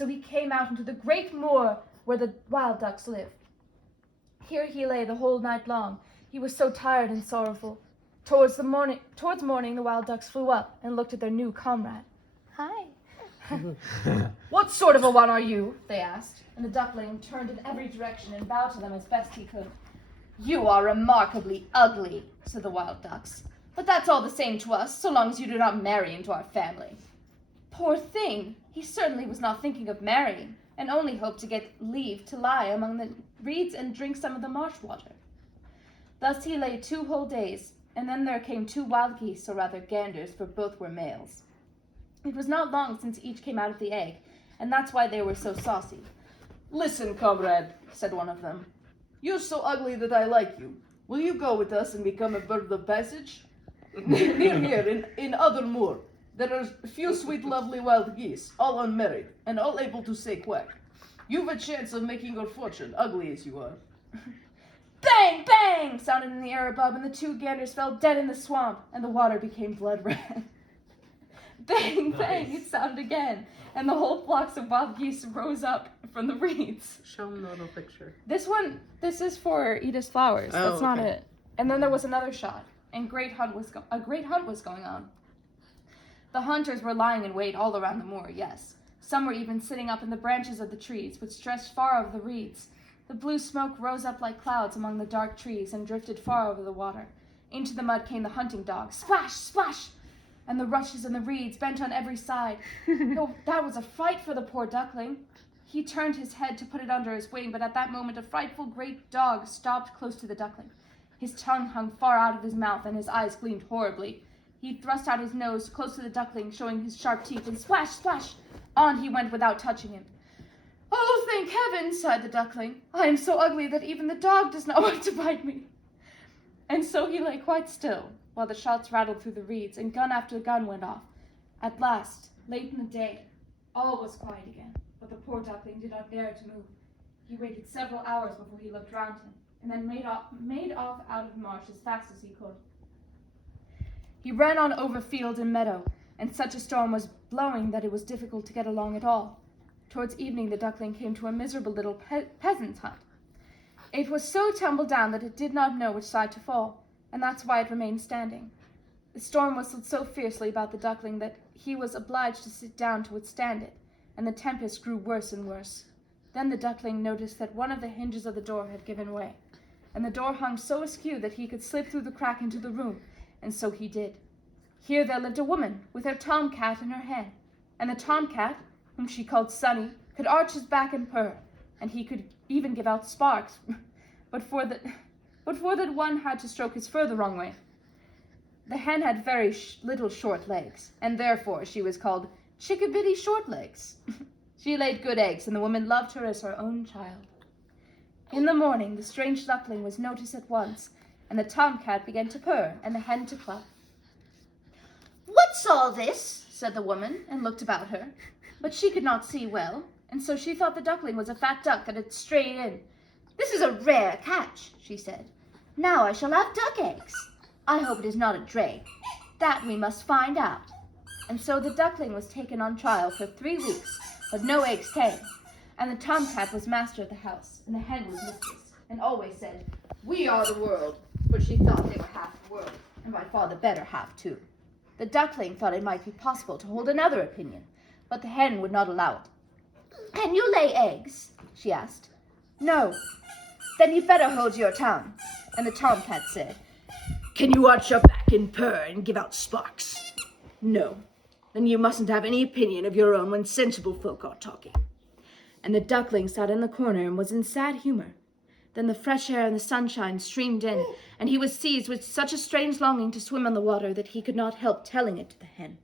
So he came out into the great moor where the wild ducks lived. Here he lay the whole night long. He was so tired and sorrowful. Towards morning, the wild ducks flew up and looked at their new comrade. "Hi." "What sort of a one are you?" they asked, and the duckling turned in every direction and bowed to them as best he could. "You are remarkably ugly," said the wild ducks, "but that's all the same to us, so long as you do not marry into our family." Poor thing! He certainly was not thinking of marrying, and only hoped to get leave to lie among the reeds and drink some of the marsh water. Thus he lay 2 whole days, and then there came 2 wild geese, or rather ganders, for both were males. It was not long since each came out of the egg, and that's why they were so saucy. "Listen, comrade," said one of them. "You're so ugly that I like you. Will you go with us and become a bird of passage? Near here, in other moor, there are a few sweet, lovely wild geese, all unmarried, and all able to say quack. You've a chance of making your fortune, ugly as you are." Bang, bang, sounded in the air above, and the 2 ganders fell dead in the swamp, and the water became blood red. Bang, bang, it sounded again, and the whole flocks of wild geese rose up from the reeds. Show them the little picture. This is for Edith's flowers. Oh, That's not okay. it. And then there was another shot, and a great hunt was going on. The hunters were lying in wait all around the moor, yes. Some were even sitting up in the branches of the trees, which stretched far over the reeds. The blue smoke rose up like clouds among the dark trees and drifted far over the water. Into the mud came the hunting dogs. Splash, splash! And the rushes and the reeds bent on every side. Oh, that was a fright for the poor duckling. He turned his head to put it under his wing, but at that moment a frightful great dog stopped close to the duckling. His tongue hung far out of his mouth, and his eyes gleamed horribly. He thrust out his nose close to the duckling, showing his sharp teeth, and splash, splash! On he went without touching him. "Oh, thank heaven," sighed the duckling. "I am so ugly that even the dog does not want to bite me." And so he lay quite still, while the shots rattled through the reeds, and gun after gun went off. At last, late in the day, all was quiet again, but the poor duckling did not dare to move. He waited several hours before he looked round him, and then made off out of the marsh as fast as he could. He ran on over field and meadow, and such a storm was blowing that it was difficult to get along at all. Towards evening the duckling came to a miserable little peasant's hut. It was so tumbled down that it did not know which side to fall, and that's why it remained standing. The storm whistled so fiercely about the duckling that he was obliged to sit down to withstand it, and the tempest grew worse and worse. Then the duckling noticed that one of the hinges of the door had given way, and the door hung so askew that he could slip through the crack into the room, and so he did. Here there lived a woman with her tomcat in her hand, and the tomcat, whom she called Sonny, could arch his back and purr, and he could even give out sparks, but for that one had to stroke his fur the wrong way. The hen had very little short legs, and therefore she was called Chickabiddy Shortlegs. She laid good eggs, and the woman loved her as her own child. In the morning the strange duckling was noticed at once, and the tomcat began to purr, and the hen to cluck. "What's all this?" said the woman, and looked about her. But she could not see well, and so she thought the duckling was a fat duck that had strayed in. "This is a rare catch," she said. "Now I shall have duck eggs. I hope it is not a drake. That we must find out." And so the duckling was taken on trial for 3 weeks, but no eggs came. And the tomcat was master of the house, and the hen was mistress, and always said, "We are the world," for she thought they were half the world, and by far the better half too. The duckling thought it might be possible to hold another opinion, but the hen would not allow it. "Can you lay eggs?" she asked. "No." "Then you'd better hold your tongue." And the tomcat said, "Can you arch your back and purr and give out sparks?" "No." "Then you mustn't have any opinion of your own when sensible folk are talking." And the duckling sat in the corner and was in sad humor. Then the fresh air and the sunshine streamed in, and he was seized with such a strange longing to swim on the water that he could not help telling it to the hen.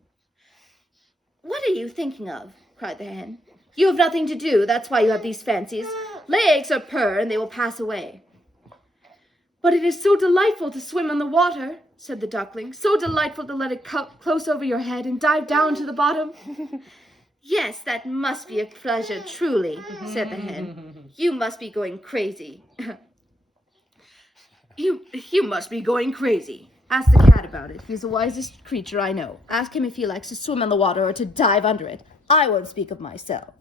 "What are you thinking of?" cried the hen. "You have nothing to do, that's why you have these fancies. Lay eggs or purr, and they will pass away." "But it is so delightful to swim on the water," said the duckling. "So delightful to let it come close over your head and dive down to the bottom." "Yes, that must be a pleasure, truly," said the hen. "You must be going crazy." You must be going crazy. Ask the cat about it. He's the wisest creature I know. Ask him if he likes to swim on the water or to dive under it. I won't speak of myself."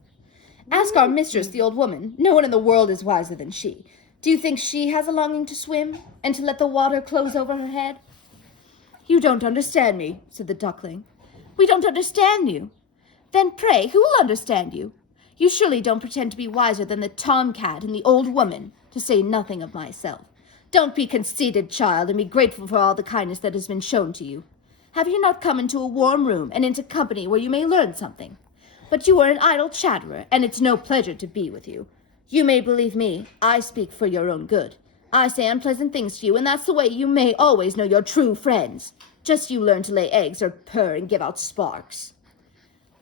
Ask our mistress, the old woman. No one in the world is wiser than she. Do you think she has a longing to swim, and to let the water close over her head? You don't understand me, said the duckling. We don't understand you. Then pray, who will understand you? You surely don't pretend to be wiser than the tomcat and the old woman, to say nothing of myself. Don't be conceited, child, and be grateful for all the kindness that has been shown to you. Have you not come into a warm room and into company where you may learn something? But you are an idle chatterer, and it's no pleasure to be with you. You may believe me, I speak for your own good. I say unpleasant things to you, and that's the way you may always know your true friends. Just you learn to lay eggs or purr and give out sparks.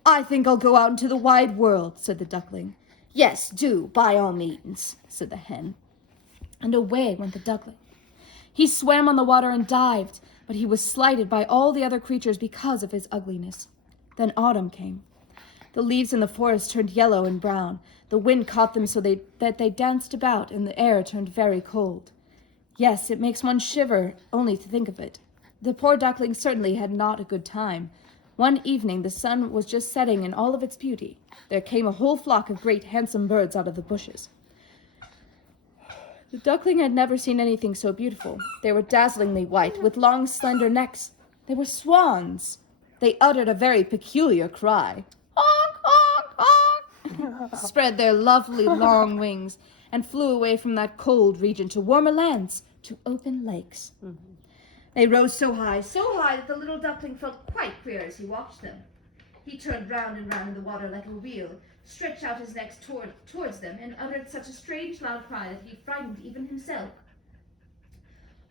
I think I'll go out into the wide world, said the duckling. Yes, do, by all means, said the hen. And away went the duckling. He swam on the water and dived, but he was slighted by all the other creatures because of his ugliness. Then autumn came. The leaves in the forest turned yellow and brown. The wind caught them so that they danced about, and the air turned very cold. Yes, it makes one shiver only to think of it. The poor duckling certainly had not a good time. One evening the sun was just setting in all of its beauty. There came a whole flock of great handsome birds out of the bushes. The duckling had never seen anything so beautiful. They were dazzlingly white, with long, slender necks. They were swans. They uttered a very peculiar cry. Honk, honk, honk! Spread their lovely long wings, and flew away from that cold region to warmer lands, to open lakes. They rose so high that the little duckling felt quite queer as he watched them. He turned round and round in the water like a wheel, stretched out his neck towards them, and uttered such a strange loud cry that he frightened even himself.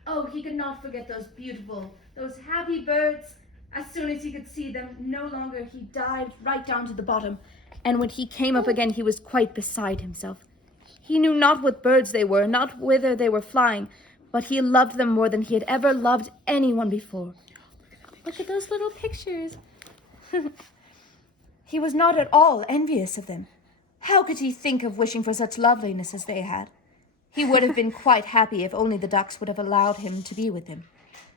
Oh, he could not forget those beautiful, those happy birds. As soon as he could see them no longer, he dived right down to the bottom, and when he came up again, he was quite beside himself. He knew not what birds they were, not whither they were flying, but he loved them more than he had ever loved anyone before. Look at those little pictures. He was not at all envious of them. How could he think of wishing for such loveliness as they had? He would have been quite happy if only the ducks would have allowed him to be with them.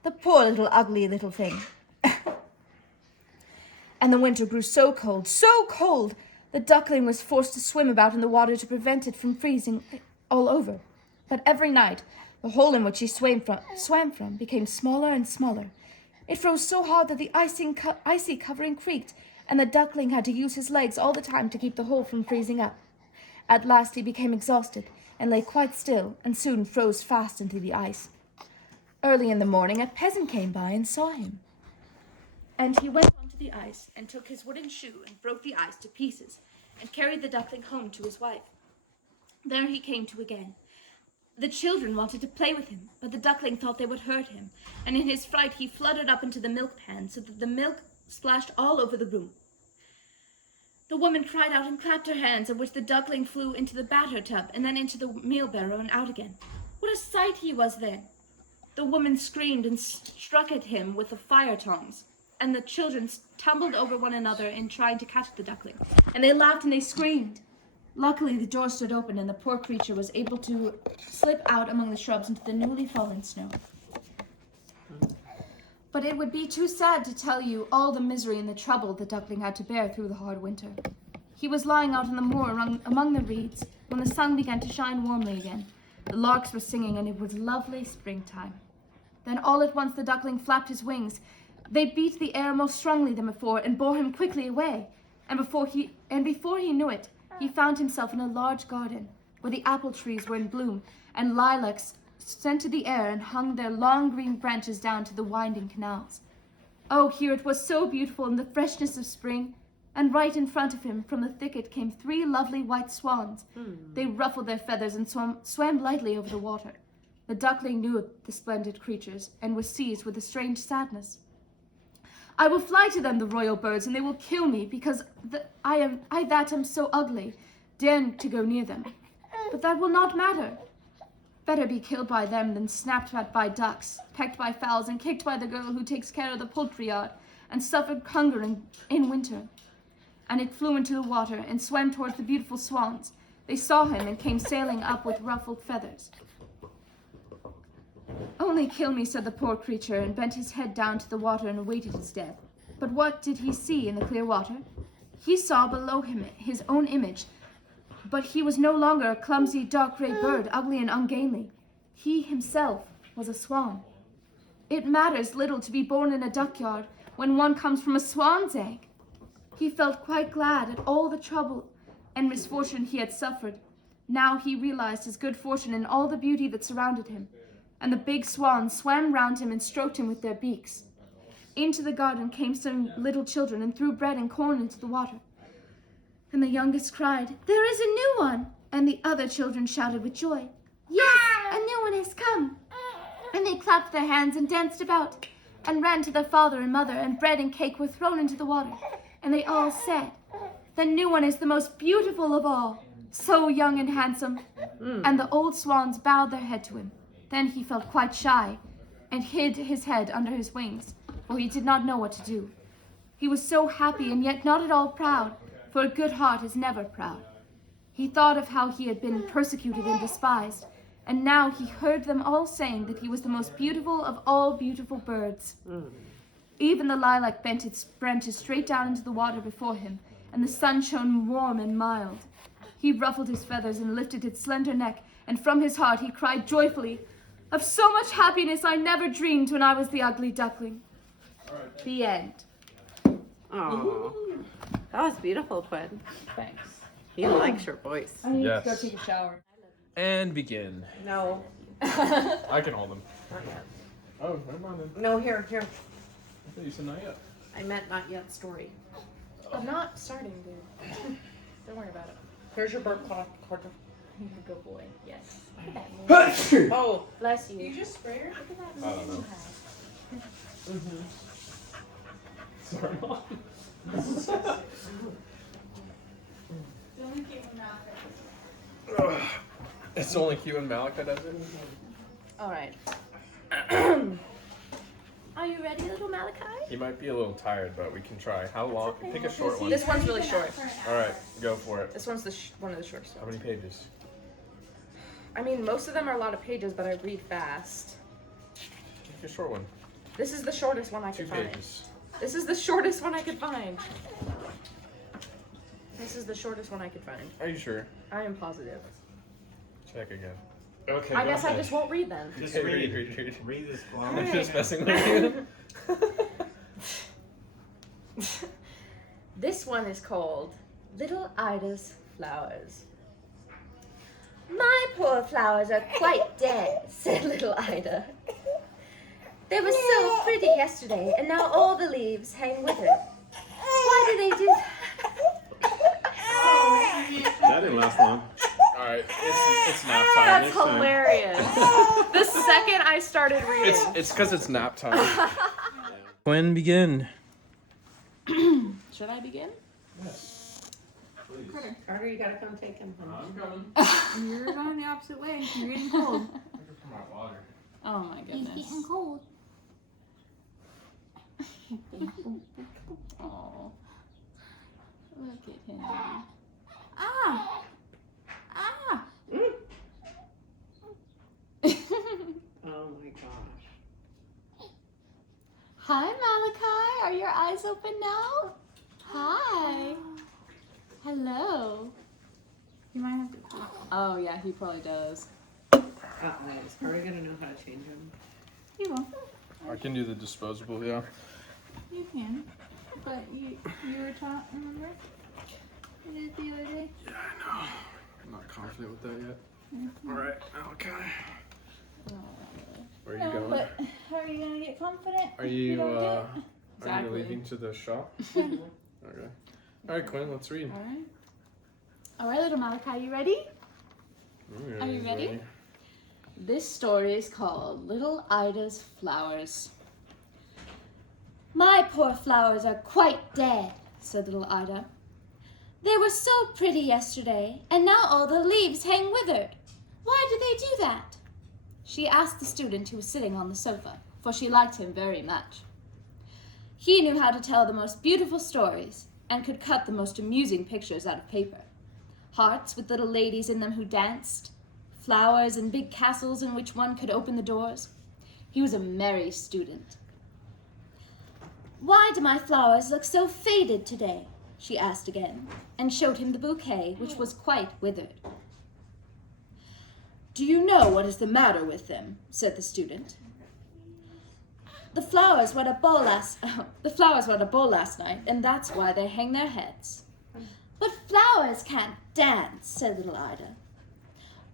The poor little ugly little thing. And the winter grew so cold, the duckling was forced to swim about in the water to prevent it from freezing all over. But every night, the hole in which he swam from became smaller and smaller. It froze so hard that the icy covering creaked, and the duckling had to use his legs all the time to keep the hole from freezing up. At last he became exhausted, and lay quite still, and soon froze fast into the ice. Early in the morning, a peasant came by and saw him. And he went onto the ice, and took his wooden shoe, and broke the ice to pieces, and carried the duckling home to his wife. There he came to again. The children wanted to play with him, but the duckling thought they would hurt him, and in his fright he fluttered up into the milk pan so that the milk splashed all over the room. The woman cried out and clapped her hands, at which the duckling flew into the batter tub and then into the meal barrel and out again. What a sight he was then! The woman screamed and struck at him with the fire tongs, and the children tumbled over one another in trying to catch the duckling, and they laughed and they screamed. Luckily, the door stood open, and the poor creature was able to slip out among the shrubs into the newly fallen snow. But it would be too sad to tell you all the misery and the trouble the duckling had to bear through the hard winter. He was lying out on the moor among the reeds when the sun began to shine warmly again. The larks were singing, and it was lovely springtime. Then all at once the duckling flapped his wings. They beat the air more strongly than before and bore him quickly away. And before he knew it, he found himself in a large garden where the apple trees were in bloom and lilacs scented the air and hung their long green branches down to the winding canals. Oh, here it was so beautiful in the freshness of spring, and right in front of him from the thicket came 3 lovely white swans. They ruffled their feathers and swam lightly over the water. The duckling knew the splendid creatures and was seized with a strange sadness. I will fly to them, the royal birds, and they will kill me, because I am so ugly, daren't to go near them. But that will not matter. Better be killed by them than snapped at by ducks, pecked by fowls, and kicked by the girl who takes care of the poultry yard, and suffered hunger in winter. And it flew into the water and swam towards the beautiful swans. They saw him and came sailing up with ruffled feathers. Only kill me, said the poor creature, and bent his head down to the water and awaited his death. But what did he see in the clear water? He saw below him his own image, But he was no longer a clumsy, dark gray bird, ugly and ungainly. He himself was a swan. It matters little to be born in a duckyard when one comes from a swan's egg. He felt quite glad at all the trouble and misfortune he had suffered. Now he realized his good fortune and all the beauty that surrounded him. And the big swans swam round him and stroked him with their beaks. Into the garden came some little children and threw bread and corn into the water. And the youngest cried, "There is a new one!" And the other children shouted with joy, "Yes, a new one has come!" And they clapped their hands and danced about and ran to their father and mother, and bread and cake were thrown into the water. And they all said, "The new one is the most beautiful of all, so young and handsome." And the old swans bowed their head to him. Then he felt quite shy and hid his head under his wings, for he did not know what to do. He was so happy and yet not at all proud, for a good heart is never proud. He thought of how he had been persecuted and despised, and now he heard them all saying that he was the most beautiful of all beautiful birds. Even the lilac bent its branches straight down into the water before him, and the sun shone warm and mild. He ruffled his feathers and lifted its slender neck, and from his heart he cried joyfully, "Of so much happiness I never dreamed when I was the ugly duckling." The end. Oh, that was beautiful, Quinn. Thanks. He likes your voice. I need Yes. to go take a shower. And begin. No, I can hold them. not yet. Oh, never mind then. No, here. I thought you said not yet. I meant not yet story. I'm not starting, dude. Don't worry about it. Here's your burp cloth, Carter. You're a good boy. Yes. Look at that moon. Oh, Bless you. You just spray her? Look at that I don't moon know. you have. Sorry, Mom. Ugh. It's only cute when Malachi does it. All right. Are you ready, little Malachi? He might be a little tired, but we can try. How long? Pick a short one. This one's really short. All right, go for it. This one's one of the shortest How ones. many pages? I mean, most of them are a lot of pages, but I read fast. Pick a short one. This is the shortest one I 2 could find. pages. This is the shortest one I could find. This is the shortest one I could find. Are you sure? I am positive. Check again. Okay. I go guess I ahead. just won't read them. Just Okay, read. read. Read this I'm flower. just messing with you. This one is called Little Ida's Flowers. "My poor flowers are quite dead," said little Ida. "They were so pretty yesterday, and now all the leaves hang withered. Why do they do that?" That didn't last long. All right, it's nap time. That's Next time. hilarious. The second I started reading. It's because it's nap time. Quinn, begin. Should I begin? Yes. Please. Carter, you gotta come take him home. I'm coming. You're going the opposite way. You're getting cold. I can pour my water. Oh my goodness. cold. Oh. Look at him. Ah! Ah! Oh my gosh. Hi, Malachi. Are your eyes open now? Hi. Hello. You might have to. Oh, yeah, he probably does. Is Carter gonna know how to change him? You will. I can do the disposable, yeah. You can. But you were taught, remember? You did it the other day. Yeah, I know. I'm not confident with that yet. All right, okay. Where are you going? But how are you going to get confident? Are if you don't do it? are Exactly. you leaving to the shop? Okay. All right, Quinn, let's read. All right, little Malachi, you ready? Are you ready? This story is called Little Ida's Flowers. "My poor flowers are quite dead," said little Ida. "They were so pretty yesterday, and now all the leaves hang withered. Why do they do that?" She asked the student who was sitting on the sofa, for she liked him very much. He knew how to tell the most beautiful stories, and could cut the most amusing pictures out of paper. Hearts with little ladies in them who danced, flowers and big castles in which one could open the doors. He was a merry student. "Why do my flowers look so faded today?" she asked again, and showed him the bouquet, which was quite withered. Do you know what is the matter with them? Said the student. The flowers were at a ball last night, and that's why they hang their heads. But flowers can't dance, said little Ida.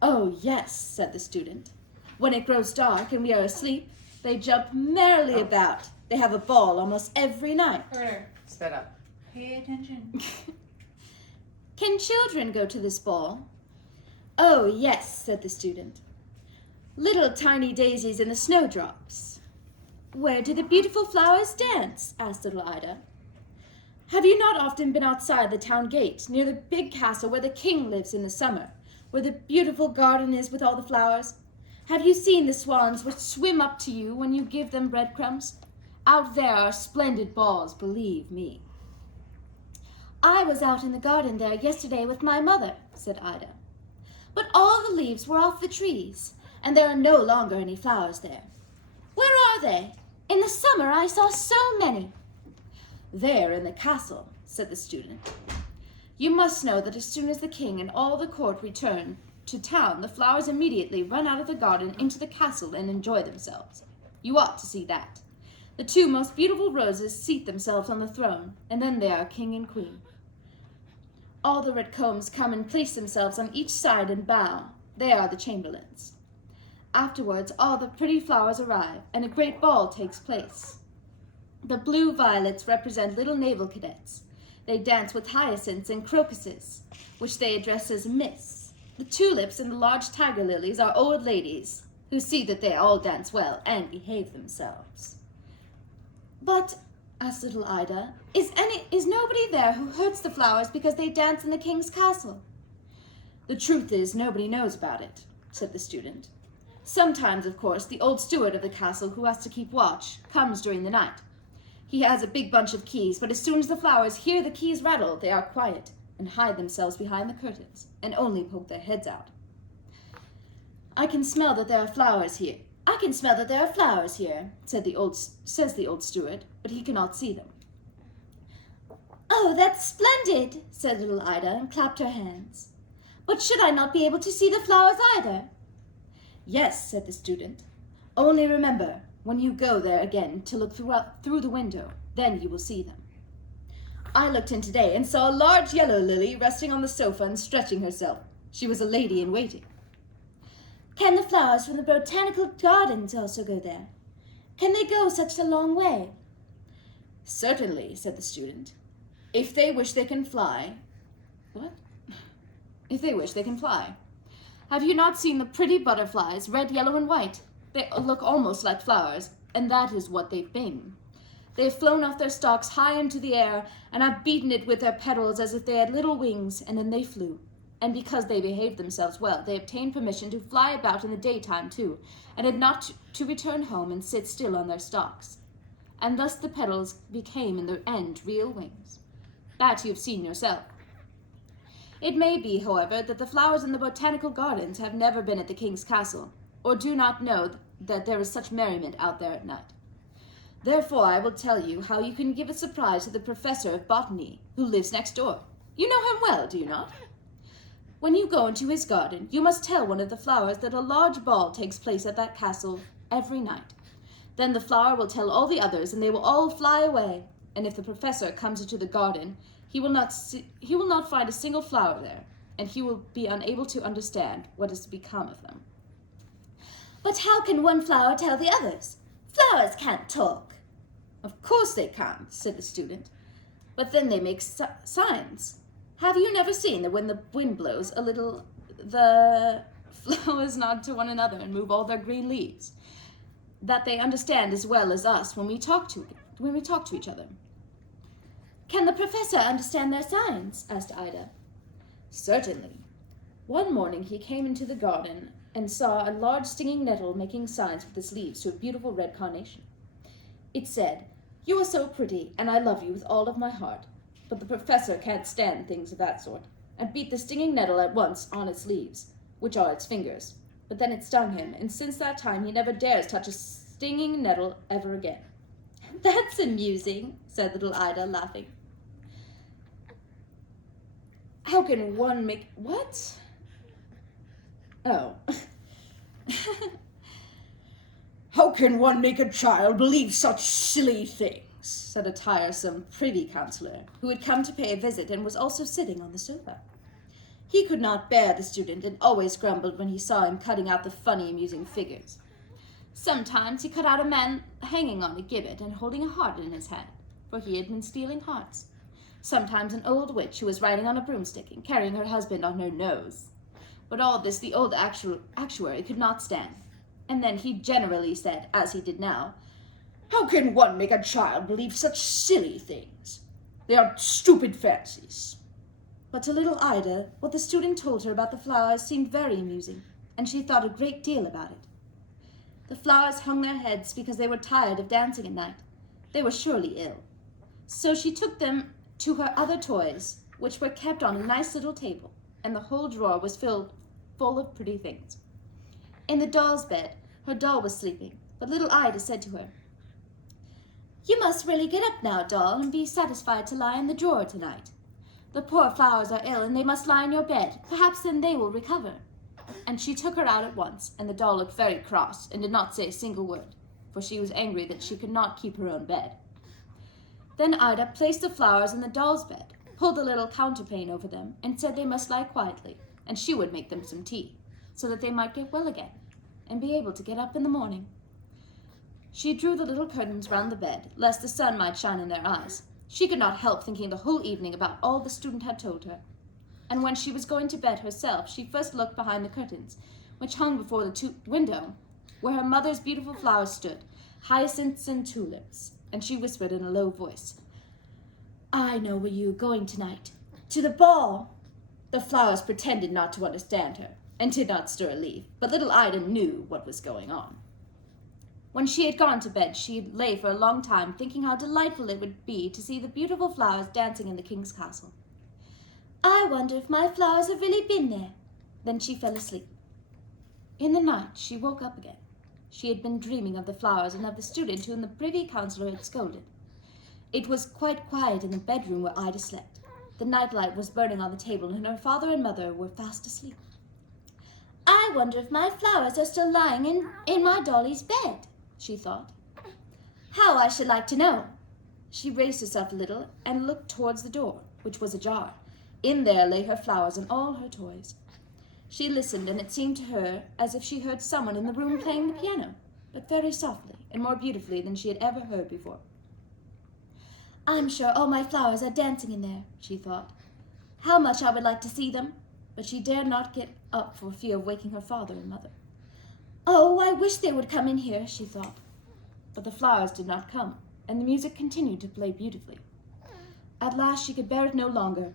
Oh, yes, said the student. When it grows dark and we are asleep, they jump merrily about. They have a ball almost every night. Spit up. Pay attention. Can children go to this ball? Oh, yes, said the student. Little tiny daisies in the snowdrops. Where do the beautiful flowers dance? Asked little Ida. Have you not often been outside the town gate, near the big castle where the king lives in the summer, where the beautiful garden is with all the flowers? Have you seen the swans which swim up to you when you give them breadcrumbs? Out there are splendid balls, believe me. I was out in the garden there yesterday with my mother, said Ida. But all the leaves were off the trees, and there are no longer any flowers there. Where are they? In the summer I saw so many. There in the castle, said the student. You must know that as soon as the king and all the court return to town, the flowers immediately run out of the garden into the castle and enjoy themselves. You ought to see that. The two most beautiful roses seat themselves on the throne, and then they are king and queen. All the red combs come and place themselves on each side and bow. They are the chamberlains. Afterwards, all the pretty flowers arrive, and a great ball takes place. The blue violets represent little naval cadets. They dance with hyacinths and crocuses, which they address as Miss. The tulips and the large tiger lilies are old ladies, who see that they all dance well and behave themselves. But, asked little Ida, is nobody there who hurts the flowers because they dance in the king's castle? The truth is, nobody knows about it, said the student. Sometimes, of course, the old steward of the castle, who has to keep watch, comes during the night. He has a big bunch of keys, but as soon as the flowers hear the keys rattle, they are quiet and hide themselves behind the curtains and only poke their heads out. I can smell that there are flowers here. I can smell that there are flowers here, says the old steward, but he cannot see them. Oh, that's splendid, said little Ida, and clapped her hands. But should I not be able to see the flowers either? Yes, said the student. Only remember, when you go there again to look through the window, then you will see them. I looked in today and saw a large yellow lily resting on the sofa and stretching herself. She was a lady in waiting. Can the flowers from the botanical gardens also go there? Can they go such a long way? Certainly, said the student. If they wish, they can fly. What? If they wish, they can fly. Have you not seen the pretty butterflies, red, yellow, and white? They look almost like flowers, and that is what they've been. They have flown off their stalks high into the air, and have beaten it with their petals as if they had little wings, and then they flew. And because they behaved themselves well, they obtained permission to fly about in the daytime too, and had not to return home and sit still on their stalks. And thus the petals became in the end real wings. That you have seen yourself. It may be, however, that the flowers in the botanical gardens have never been at the king's castle, or do not know that there is such merriment out there at night. Therefore I will tell you how you can give a surprise to the professor of botany, who lives next door. You know him well, do you not? When you go into his garden, you must tell one of the flowers that a large ball takes place at that castle every night. Then the flower will tell all the others, and they will all fly away. And if the professor comes into the garden, he will not find a single flower there, and he will be unable to understand what is to become of them. But how can one flower tell the others? Flowers can't talk. Of course they can't, said the student. But then they make signs. Have you never seen that when the wind blows a little, the flowers nod to one another and move all their green leaves? That they understand as well as us when we talk to each other. Can the professor understand their signs? Asked Ida. Certainly. One morning he came into the garden and saw a large stinging nettle making signs with its leaves to a beautiful red carnation. It said, "You are so pretty, and I love you with all of my heart." But the professor can't stand things of that sort, and beat the stinging nettle at once on its leaves, which are its fingers. But then it stung him, and since that time he never dares touch a stinging nettle ever again. That's amusing, said little Ida, laughing. How can one make... What? Oh. How can one make a child believe such silly things? Said a tiresome privy councillor, who had come to pay a visit and was also sitting on the sofa. He could not bear the student and always grumbled when he saw him cutting out the funny, amusing figures. Sometimes he cut out a man hanging on a gibbet and holding a heart in his hand, for he had been stealing hearts. Sometimes an old witch who was riding on a broomstick and carrying her husband on her nose. But all this the old actuary could not stand. And then he generally said, as he did now, "How can one make a child believe such silly things? They are stupid fancies." But to little Ida, what the student told her about the flowers seemed very amusing, and she thought a great deal about it. The flowers hung their heads because they were tired of dancing at night. They were surely ill. So she took them to her other toys, which were kept on a nice little table, and the whole drawer was filled full of pretty things. In the doll's bed, her doll was sleeping, but little Ida said to her, "You must really get up now, doll, and be satisfied to lie in the drawer tonight. The poor flowers are ill, and they must lie in your bed. Perhaps then they will recover." And she took her out at once, and the doll looked very cross, and did not say a single word, for she was angry that she could not keep her own bed. Then Ida placed the flowers in the doll's bed, pulled a little counterpane over them, and said they must lie quietly, and she would make them some tea, so that they might get well again, and be able to get up in the morning. She drew the little curtains round the bed, lest the sun might shine in their eyes. She could not help thinking the whole evening about all the student had told her. And when she was going to bed herself, she first looked behind the curtains, which hung before the window, where her mother's beautiful flowers stood, hyacinths and tulips, and she whispered in a low voice, "I know where you are going tonight. To the ball." The flowers pretended not to understand her, and did not stir a leaf, but little Ida knew what was going on. When she had gone to bed, she lay for a long time thinking how delightful it would be to see the beautiful flowers dancing in the king's castle. "I wonder if my flowers have really been there." Then she fell asleep. In the night, she woke up again. She had been dreaming of the flowers and of the student whom the privy councillor had scolded. It was quite quiet in the bedroom where Ida slept. The nightlight was burning on the table, and her father and mother were fast asleep. "I wonder if my flowers are still lying in my dolly's bed," she thought. "How I should like to know." She raised herself a little and looked towards the door, which was ajar. In there lay her flowers and all her toys. She listened, and it seemed to her as if she heard someone in the room playing the piano, but very softly and more beautifully than she had ever heard before. "I'm sure all my flowers are dancing in there," she thought. "How much I would like to see them." But she dared not get up for fear of waking her father and mother. "Oh, I wish they would come in here," she thought. But the flowers did not come, and the music continued to play beautifully. At last she could bear it no longer.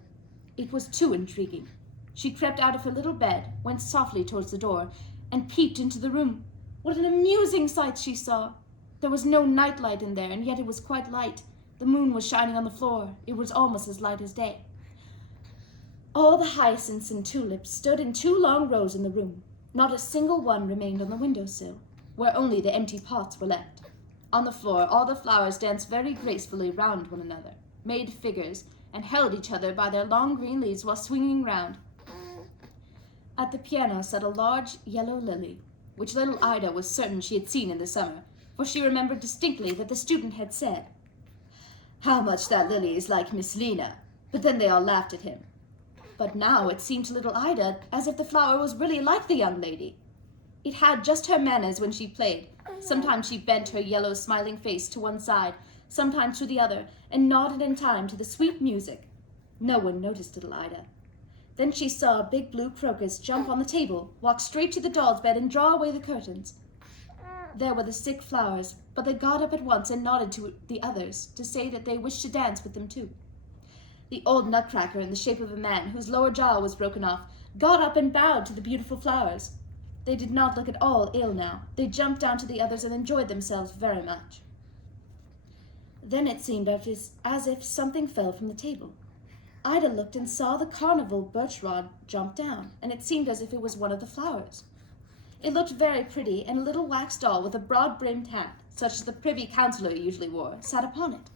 It was too intriguing. She crept out of her little bed, went softly towards the door, and peeped into the room. What an amusing sight she saw! There was no night light in there, and yet it was quite light. The moon was shining on the floor. It was almost as light as day. All the hyacinths and tulips stood in 2 long rows in the room. Not a single one remained on the window-sill, where only the empty pots were left. On the floor, all the flowers danced very gracefully round one another, made figures, and held each other by their long green leaves while swinging round. At the piano sat a large yellow lily, which little Ida was certain she had seen in the summer, for she remembered distinctly that the student had said, "How much that lily is like Miss Lena," but then they all laughed at him. But now it seemed to little Ida as if the flower was really like the young lady. It had just her manners when she played. Sometimes she bent her yellow smiling face to one side, sometimes to the other, and nodded in time to the sweet music. No one noticed little Ida. Then she saw a big blue crocus jump on the table, walk straight to the doll's bed, and draw away the curtains. There were the sick flowers, but they got up at once and nodded to the others to say that they wished to dance with them too. The old nutcracker, in the shape of a man whose lower jaw was broken off, got up and bowed to the beautiful flowers. They did not look at all ill now. They jumped down to the others and enjoyed themselves very much. Then it seemed as if something fell from the table. Ida looked and saw the carnival birch rod jump down, and it seemed as if it was one of the flowers. It looked very pretty, and a little wax doll with a broad-brimmed hat, such as the privy councillor usually wore, sat upon it.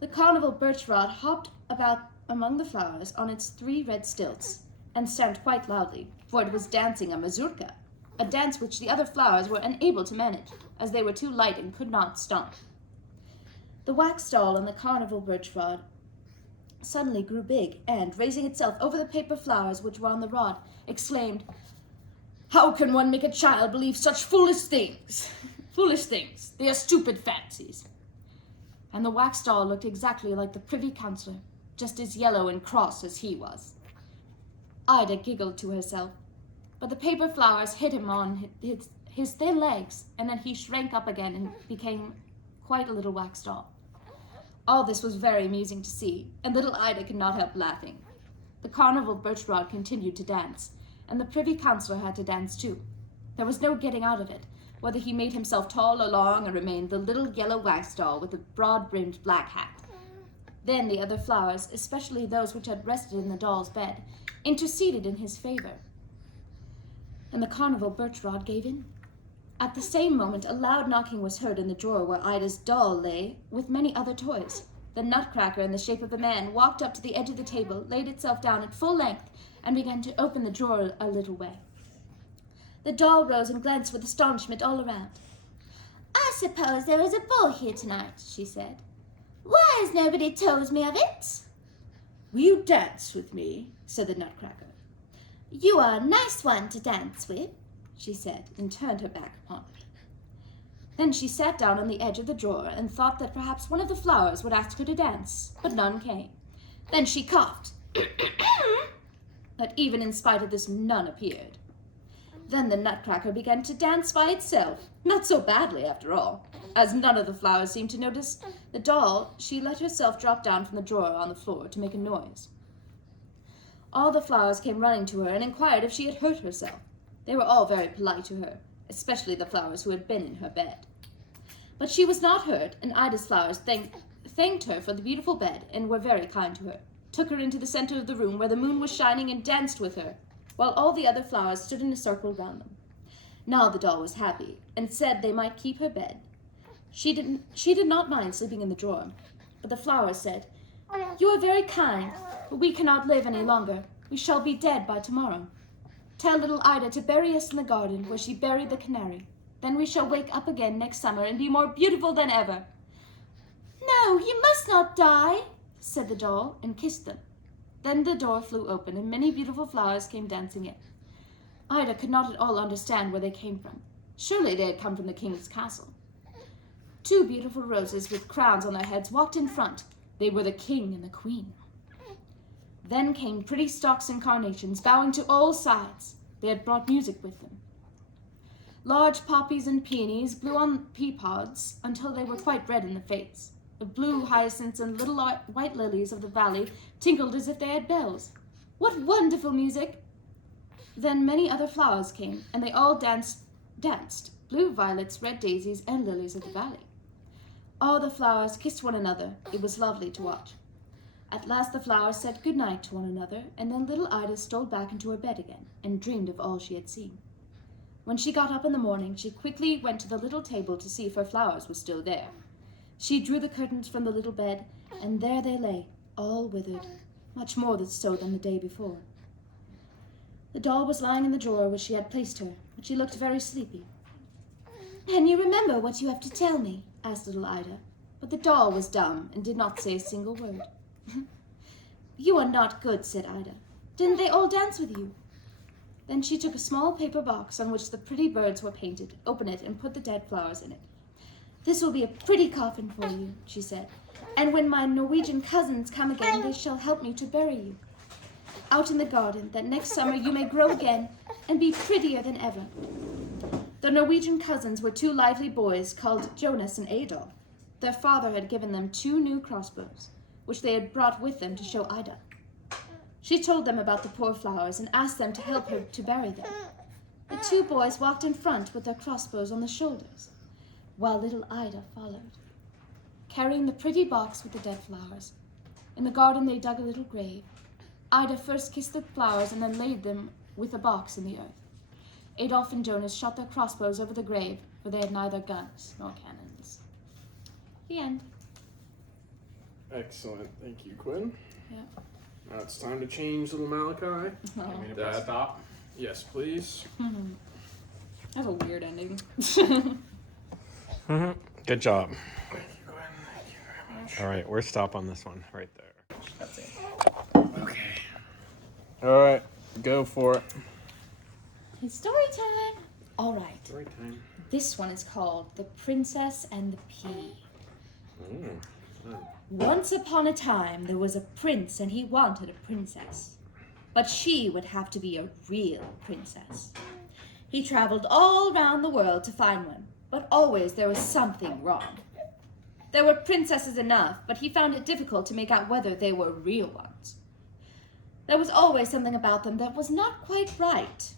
The carnival birch rod hopped about among the flowers on its 3 red stilts, and stamped quite loudly, for it was dancing a mazurka, a dance which the other flowers were unable to manage, as they were too light and could not stomp. The wax doll on the carnival birch rod suddenly grew big, and, raising itself over the paper flowers which were on the rod, exclaimed, "How can one make a child believe such foolish things? Foolish things, they are stupid fancies." And the wax doll looked exactly like the Privy Councillor, just as yellow and cross as he was. Ida giggled to herself, but the paper flowers hit him on his thin legs, and then he shrank up again and became quite a little wax doll. All this was very amusing to see, and little Ida could not help laughing. The carnival birch rod continued to dance, and the Privy Councillor had to dance too. There was no getting out of it, whether he made himself tall or long, or remained the little yellow wax doll with the broad-brimmed black hat. Then the other flowers, especially those which had rested in the doll's bed, interceded in his favor, and the carnival birch rod gave in. At the same moment, a loud knocking was heard in the drawer where Ida's doll lay, with many other toys. The nutcracker, in the shape of a man, walked up to the edge of the table, laid itself down at full length, and began to open the drawer a little way. The doll rose and glanced with astonishment all around. "I suppose there is a ball here tonight," she said. "Why has nobody told me of it?" "Will you dance with me?" said the nutcracker. "You are a nice one to dance with," she said, and turned her back upon it. Then she sat down on the edge of the drawer and thought that perhaps one of the flowers would ask her to dance, but none came. Then she coughed, but even in spite of this, none appeared. Then the nutcracker began to dance by itself, not so badly after all. As none of the flowers seemed to notice the doll, she let herself drop down from the drawer on the floor to make a noise. All the flowers came running to her and inquired if she had hurt herself. They were all very polite to her, especially the flowers who had been in her bed. But she was not hurt, and Ida's flowers thanked her for the beautiful bed and were very kind to her, took her into the center of the room where the moon was shining and danced with her, while all the other flowers stood in a circle round them. Now the doll was happy, and said they might keep her bed. She did not mind sleeping in the drawer, but the flowers said, "You are very kind, but we cannot live any longer. We shall be dead by tomorrow. Tell little Ida to bury us in the garden where she buried the canary. Then we shall wake up again next summer and be more beautiful than ever." "No, you must not die," said the doll, and kissed them. Then the door flew open, and many beautiful flowers came dancing in. Ida could not at all understand where they came from. Surely they had come from the king's castle. 2 beautiful roses with crowns on their heads walked in front. They were the king and the queen. Then came pretty stalks and carnations, bowing to all sides. They had brought music with them. Large poppies and peonies blew on pea pods until they were quite red in the face. The blue hyacinths and little white lilies of the valley tinkled as if they had bells. What wonderful music! Then many other flowers came, and they all danced, blue violets, red daisies, and lilies of the valley. All the flowers kissed one another. It was lovely to watch. At last the flowers said good night to one another, and then little Ida stole back into her bed again, and dreamed of all she had seen. When she got up in the morning, she quickly went to the little table to see if her flowers were still there. She drew the curtains from the little bed, and there they lay, all withered, much more so than the day before. The doll was lying in the drawer where she had placed her, but she looked very sleepy. "Can you remember what you have to tell me?" asked little Ida, but the doll was dumb and did not say a single word. "You are not good," said Ida. "Didn't they all dance with you?" Then she took a small paper box on which the pretty birds were painted, opened it, and put the dead flowers in it. "This will be a pretty coffin for you," she said, "and when my Norwegian cousins come again, they shall help me to bury you out in the garden, that next summer you may grow again and be prettier than ever." The Norwegian cousins were 2 lively boys called Jonas and Adolf. Their father had given them 2 new crossbows, which they had brought with them to show Ida. She told them about the poor flowers and asked them to help her to bury them. The 2 boys walked in front with their crossbows on the shoulders, while little Ida followed, carrying the pretty box with the dead flowers. In the garden they dug a little grave. Ida first kissed the flowers and then laid them with the box in the earth. Adolf and Jonas shot their crossbows over the grave, for they had neither guns nor cannons. The end. Excellent. Thank you, Quinn. Yeah. Now it's time to change little Malachi. Oh. Want me to press stop? Yes, please. That's a weird ending. Good job. Thank you, Quinn. Thank you very much. All right, where's stop on this one? Right there. That's it. Okay. All right, go for it. It's story time. All right. Story time. This one is called The Princess and the Pea. Mm. Once upon a time, there was a prince and he wanted a princess. But she would have to be a real princess. He traveled all around the world to find one, but always there was something wrong. There were princesses enough, but he found it difficult to make out whether they were real ones. There was always something about them that was not quite right.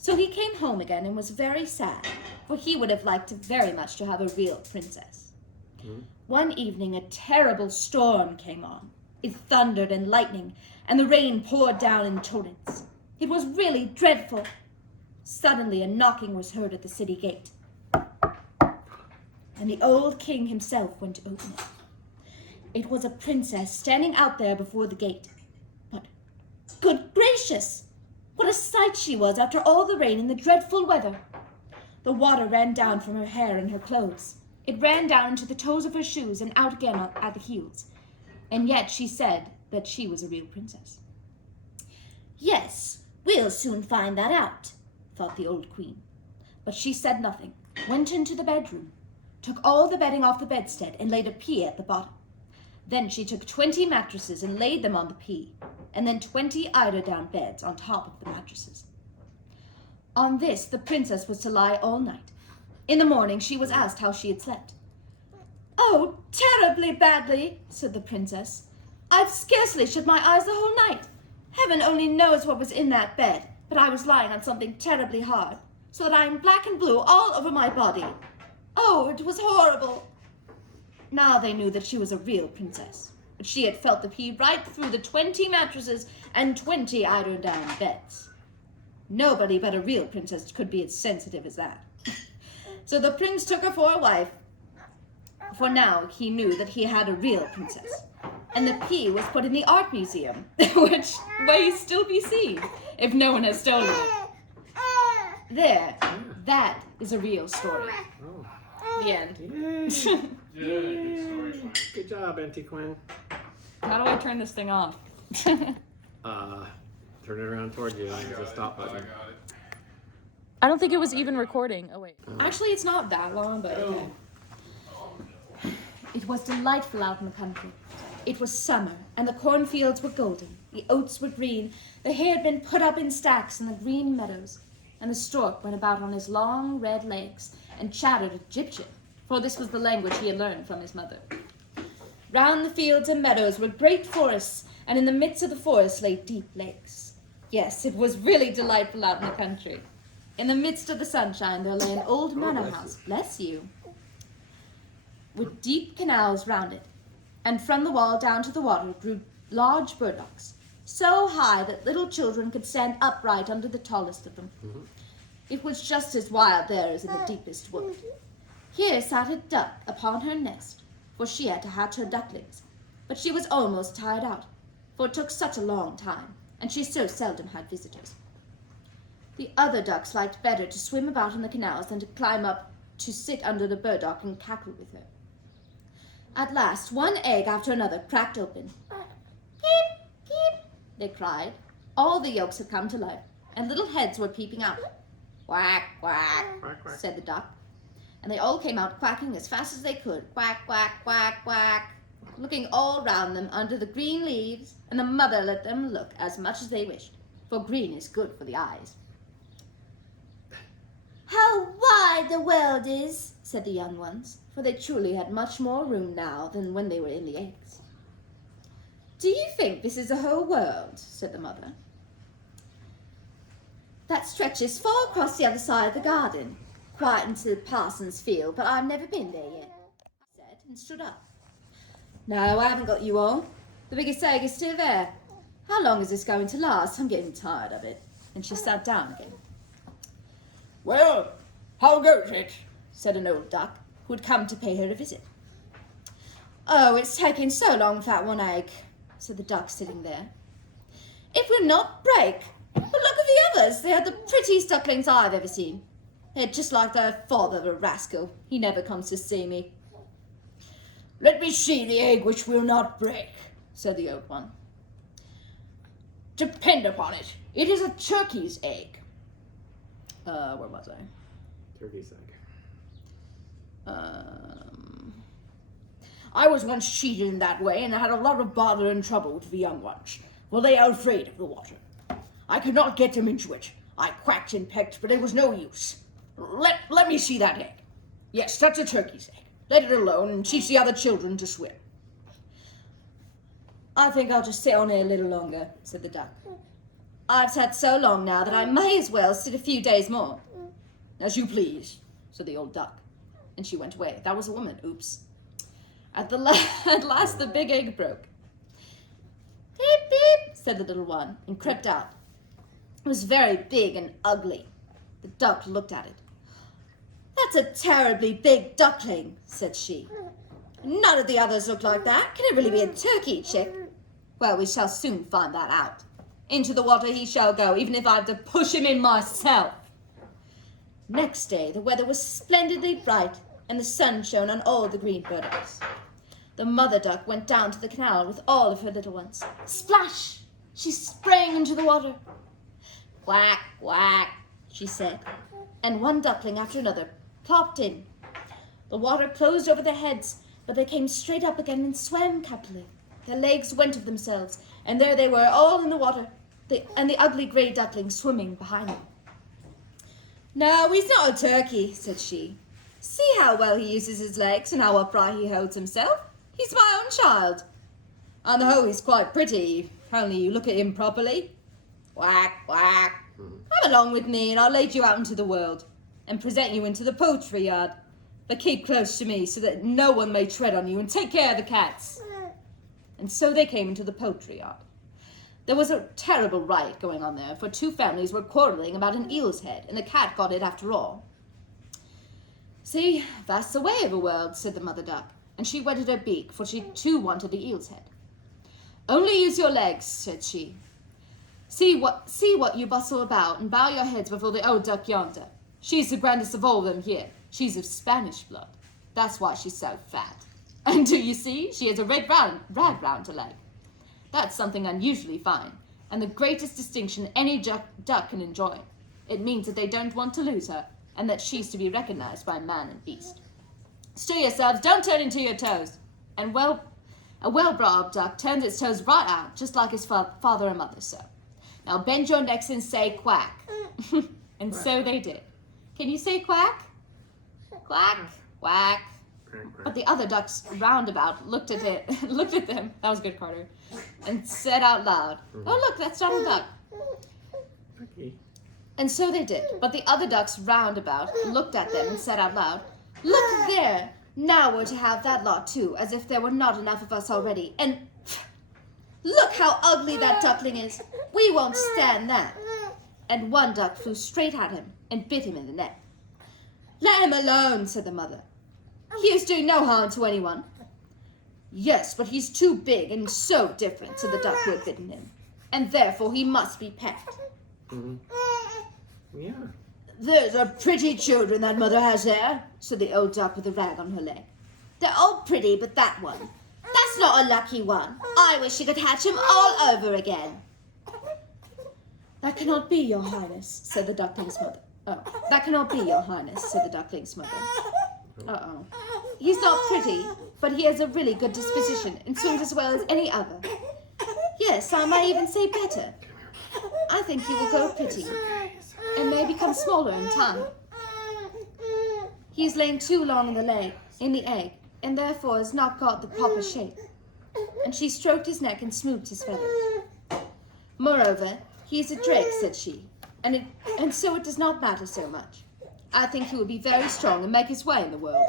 So he came home again and was very sad, for he would have liked very much to have a real princess. One evening, a terrible storm came on. It thundered and lightning, and the rain poured down in torrents. It was really dreadful. Suddenly, a knocking was heard at the city gate, and the old king himself went to open it. It was a princess standing out there before the gate. But, good gracious! What a sight she was after all the rain and the dreadful weather! The water ran down from her hair and her clothes. It ran down into the toes of her shoes and out again at the heels. And yet she said that she was a real princess. Yes, we'll soon find that out, thought the old queen. But she said nothing, went into the bedroom, took all the bedding off the bedstead and laid a pea at the bottom. Then she took 20 mattresses and laid them on the pea, and then 20 eider-down beds on top of the mattresses. On this, the princess was to lie all night. In the morning, she was asked how she had slept. Oh, terribly badly, said the princess. I've scarcely shut my eyes the whole night. Heaven only knows what was in that bed, but I was lying on something terribly hard, so that I am black and blue all over my body. Oh, it was horrible. Now they knew that she was a real princess, but she had felt the pea right through the 20 mattresses and 20 eider-down beds. Nobody but a real princess could be as sensitive as that. So the prince took her for a wife, for now he knew that he had a real princess. And the pea was put in the art museum, which may still be seen if no one has stolen it. There, that is a real story. Oh. The end. Good job, Auntie Quinn. How do I turn this thing off? Turn it around toward you. There's a stop button. I don't think it was even recording. Oh, wait. Actually, it's not that long, but okay. It was delightful out in the country. It was summer, and the cornfields were golden, the oats were green, the hay had been put up in stacks in the green meadows, and the stork went about on his long red legs and chattered Egyptian, for this was the language he had learned from his mother. Round the fields and meadows were great forests, and in the midst of the forests lay deep lakes. Yes, it was really delightful out in the country. In the midst of the sunshine there lay an old manor house, bless you, with deep canals round it, and from the wall down to the water grew large burdocks, so high that little children could stand upright under the tallest of them. It was just as wild there as in the deepest wood. Here sat a duck upon her nest, for she had to hatch her ducklings, but she was almost tired out, for it took such a long time, and she so seldom had visitors. The other ducks liked better to swim about in the canals than to climb up to sit under the burdock and cackle with her. At last, one egg after another cracked open. Keep, keep, they cried. All the yolks had come to life, and little heads were peeping out. Quack, quack, Quack, quack. said the duck. And they all came out quacking as fast as they could. Quack, quack, quack, quack, looking all round them under the green leaves, and the mother let them look as much as they wished, for green is good for the eyes. How wide the world is, said the young ones, for they truly had much more room now than when they were in the eggs. Do you think this is the whole world? Said the mother. That stretches far across the other side of the garden, quite into the parson's field, but I've never been there yet, I said, and stood up. No, I haven't got you all. The biggest egg is still there. How long is this going to last? I'm getting tired of it. And she sat down again. Well, how goes it? Said an old duck, who had come to pay her a visit. Oh, it's taking so long for that one egg, said the duck sitting there. It will not break. But look at the others. They are the prettiest ducklings I've ever seen. They're just like their father, a rascal. He never comes to see me. Let me see the egg which will not break, said the old one. Depend upon it, it is a turkey's egg. Where was I? Turkey's egg. I was once cheated in that way, and I had a lot of bother and trouble with the young ones. Well, they are afraid of the water. I could not get them into it. I quacked and pecked, but it was no use. Let me see that egg. Yes, that's a turkey's egg. Let it alone and teach the other children to swim. I think I'll just sit on here a little longer, said the duck. I've sat so long now that I may as well sit a few days more. As you please, said the old duck, and she went away. That was a woman. Oops. At last the big egg broke. Beep, beep, said the little one, and crept out. It was very big and ugly. The duck looked at it. That's a terribly big duckling, said she. None of the others look like that. Can it really be a turkey, chick? Well, we shall soon find that out. Into the water he shall go, even if I have to push him in myself. Next day, the weather was splendidly bright, and the sun shone on all the green burdocks. The mother duck went down to the canal with all of her little ones. Splash! She sprang into the water. Quack, quack, she said, and one duckling after another plopped in. The water closed over their heads, but they came straight up again and swam capitally. Their legs went of themselves, and there they were, all in the water, and the ugly grey duckling swimming behind them. No, he's not a turkey, said she. See how well he uses his legs and how upright he holds himself. He's my own child. On the whole, he's quite pretty, if only you look at him properly. Quack, quack. Come along with me and I'll lead you out into the world and present you into the poultry yard. But keep close to me so that no one may tread on you, and take care of the cats. And so they came into the poultry yard. There was a terrible riot going on there, for two families were quarrelling about an eel's head, and the cat got it after all. See, that's the way of the world, said the mother duck, and she wetted her beak, for she too wanted the eel's head. Only use your legs, said she. See what you bustle about, and bow your heads before the old duck yonder. She's the grandest of all them here. She's of Spanish blood. That's why she's so fat. And do you see? She has a rag round her leg. That's something unusually fine, and the greatest distinction any duck can enjoy. It means that they don't want to lose her, and that she's to be recognized by man and beast. Stir yourselves, don't turn into your toes. And a well-brought-up duck turns its toes right out, just like his father and mother so. Now bend your necks and say quack. And so they did. Can you say quack? Quack, quack. But the other ducks roundabout looked at them. That was good, Carter. And said out loud, oh look, that's Donald Duck. Okay. And so they did. But the other ducks roundabout looked at them and said out loud, look there. Now we're to have that lot too, as if there were not enough of us already. And look how ugly that duckling is. We won't stand that. And one duck flew straight at him and bit him in the neck. Let him alone, said the mother. He is doing no harm to anyone. Yes, but he's too big and so different, said the duck who had bitten him. And therefore he must be pecked. Mm-hmm. Yeah. Those are pretty children that mother has there, said the old duck with a rag on her leg. They're all pretty, but that one. That's not a lucky one. I wish you could hatch him all over again. That cannot be, your highness, said the duckling's mother. Oh, that cannot be, your highness, said the duckling's mother. Uh-oh. He's not pretty, but he has a really good disposition and swims as well as any other. Yes, I might even say better. I think he will grow pretty and may become smaller in time. He has lain too long in the egg, and therefore has not got the proper shape. And she stroked his neck and smoothed his feathers. Moreover, he is a drake, said she, and so it does not matter so much. I think he will be very strong and make his way in the world.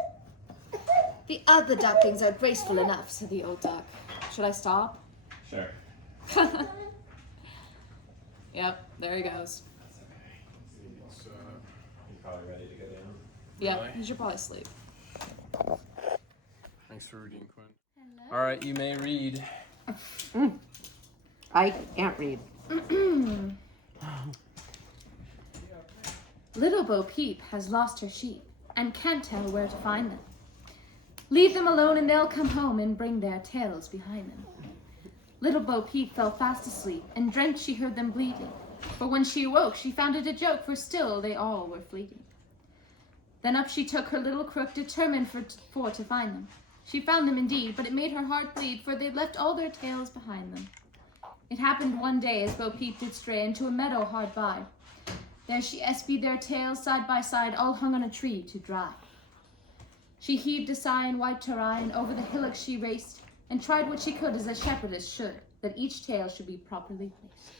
The other ducklings are graceful enough, said the old duck. Should I stop? Sure. Yep, there he goes. It's, He's probably ready to go down. Yep, Really? he should probably sleep. thanks for reading, Quinn. All right, you may read. I can't read. Little Bo Peep has lost her sheep and can't tell where to find them. Leave them alone and they'll come home and bring their tails behind them. Little Bo Peep fell fast asleep and dreamt she heard them bleating. But when she awoke, she found it a joke, for still they all were fleeting. Then up she took her little crook, determined for to find them. She found them indeed, but it made her heart bleed, for they'd left all their tails behind them. It happened one day as Bo Peep did stray into a meadow hard by. There she espied their tails side by side, all hung on a tree to dry. She heaved a sigh and wiped her eye, and over the hillock she raced, and tried what she could as a shepherdess should, that each tail should be properly placed.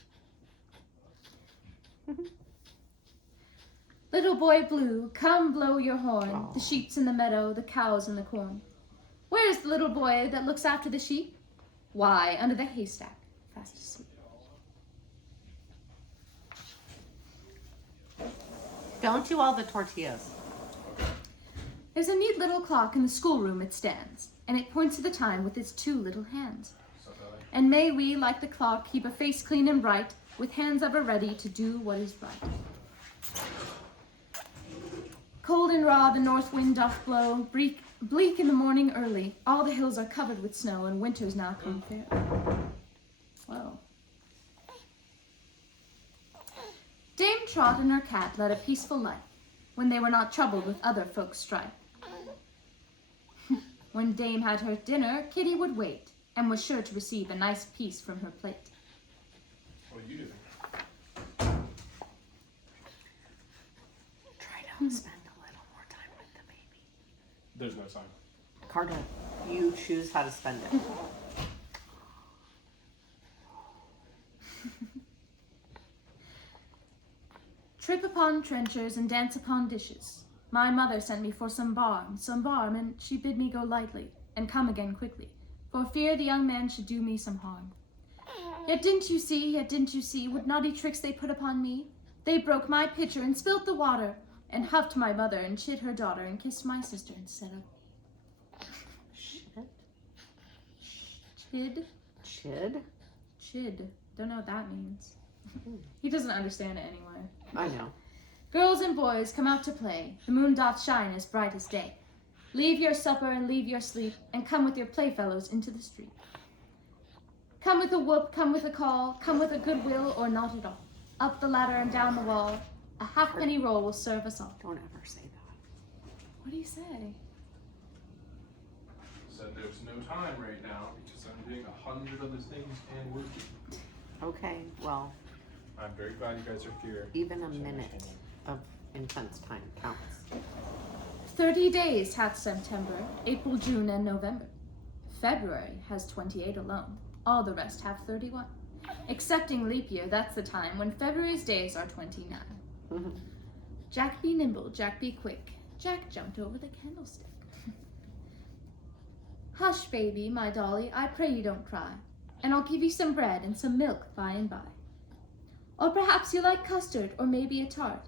Little Boy Blue, come blow your horn, the sheep's in the meadow, the cow's in the corn. Where is the little boy that looks after the sheep? Why, under the haystack, fast asleep. Don't do all the tortillas. There's a neat little clock in the schoolroom it stands, and it points to the time with its 2 little hands. And may we, like the clock, keep a face clean and bright, with hands ever ready to do what is right. Cold and raw the north wind doth blow, bleak in the morning early, all the hills are covered with snow, and winter's now come fair. Whoa. Dame Trot and her cat led a peaceful life, when they were not troubled with other folks' strife. When Dame had her dinner, Kitty would wait, and was sure to receive a nice piece from her plate. What are you doing? Try to spend a little more time with the baby. There's no time. Carter, you choose how to spend it. Trip upon trenchers and dance upon dishes. My mother sent me for some balm, and she bid me go lightly, and come again quickly, for fear the young man should do me some harm. Yet didn't you see, what naughty tricks they put upon me? They broke my pitcher and spilt the water, and huffed my mother and chid her daughter, and kissed my sister instead of Shit. chid. Chid? Chid. Don't know what that means. He doesn't understand it anyway. I know. Girls and boys, come out to play. The moon doth shine as bright as day. Leave your supper and leave your sleep, and come with your playfellows into the street. Come with a whoop, come with a call, come with a good will or not at all. Up the ladder and down the wall, a halfpenny roll will serve us all. Don't ever say that. What do you say? Said there's no time right now because I'm doing 100 other things and working. Okay, well, I'm very glad you guys are here. even a minute of intense time counts. 30 days hath September, April, June, and November. February has 28 alone. All the rest have 31. Excepting leap year, that's the time when February's days are 29. Jack be nimble, Jack be quick. Jack jumped over the candlestick. Hush, baby, my dolly, I pray you don't cry, and I'll give you some bread and some milk by and by. Or perhaps you like custard, or maybe a tart.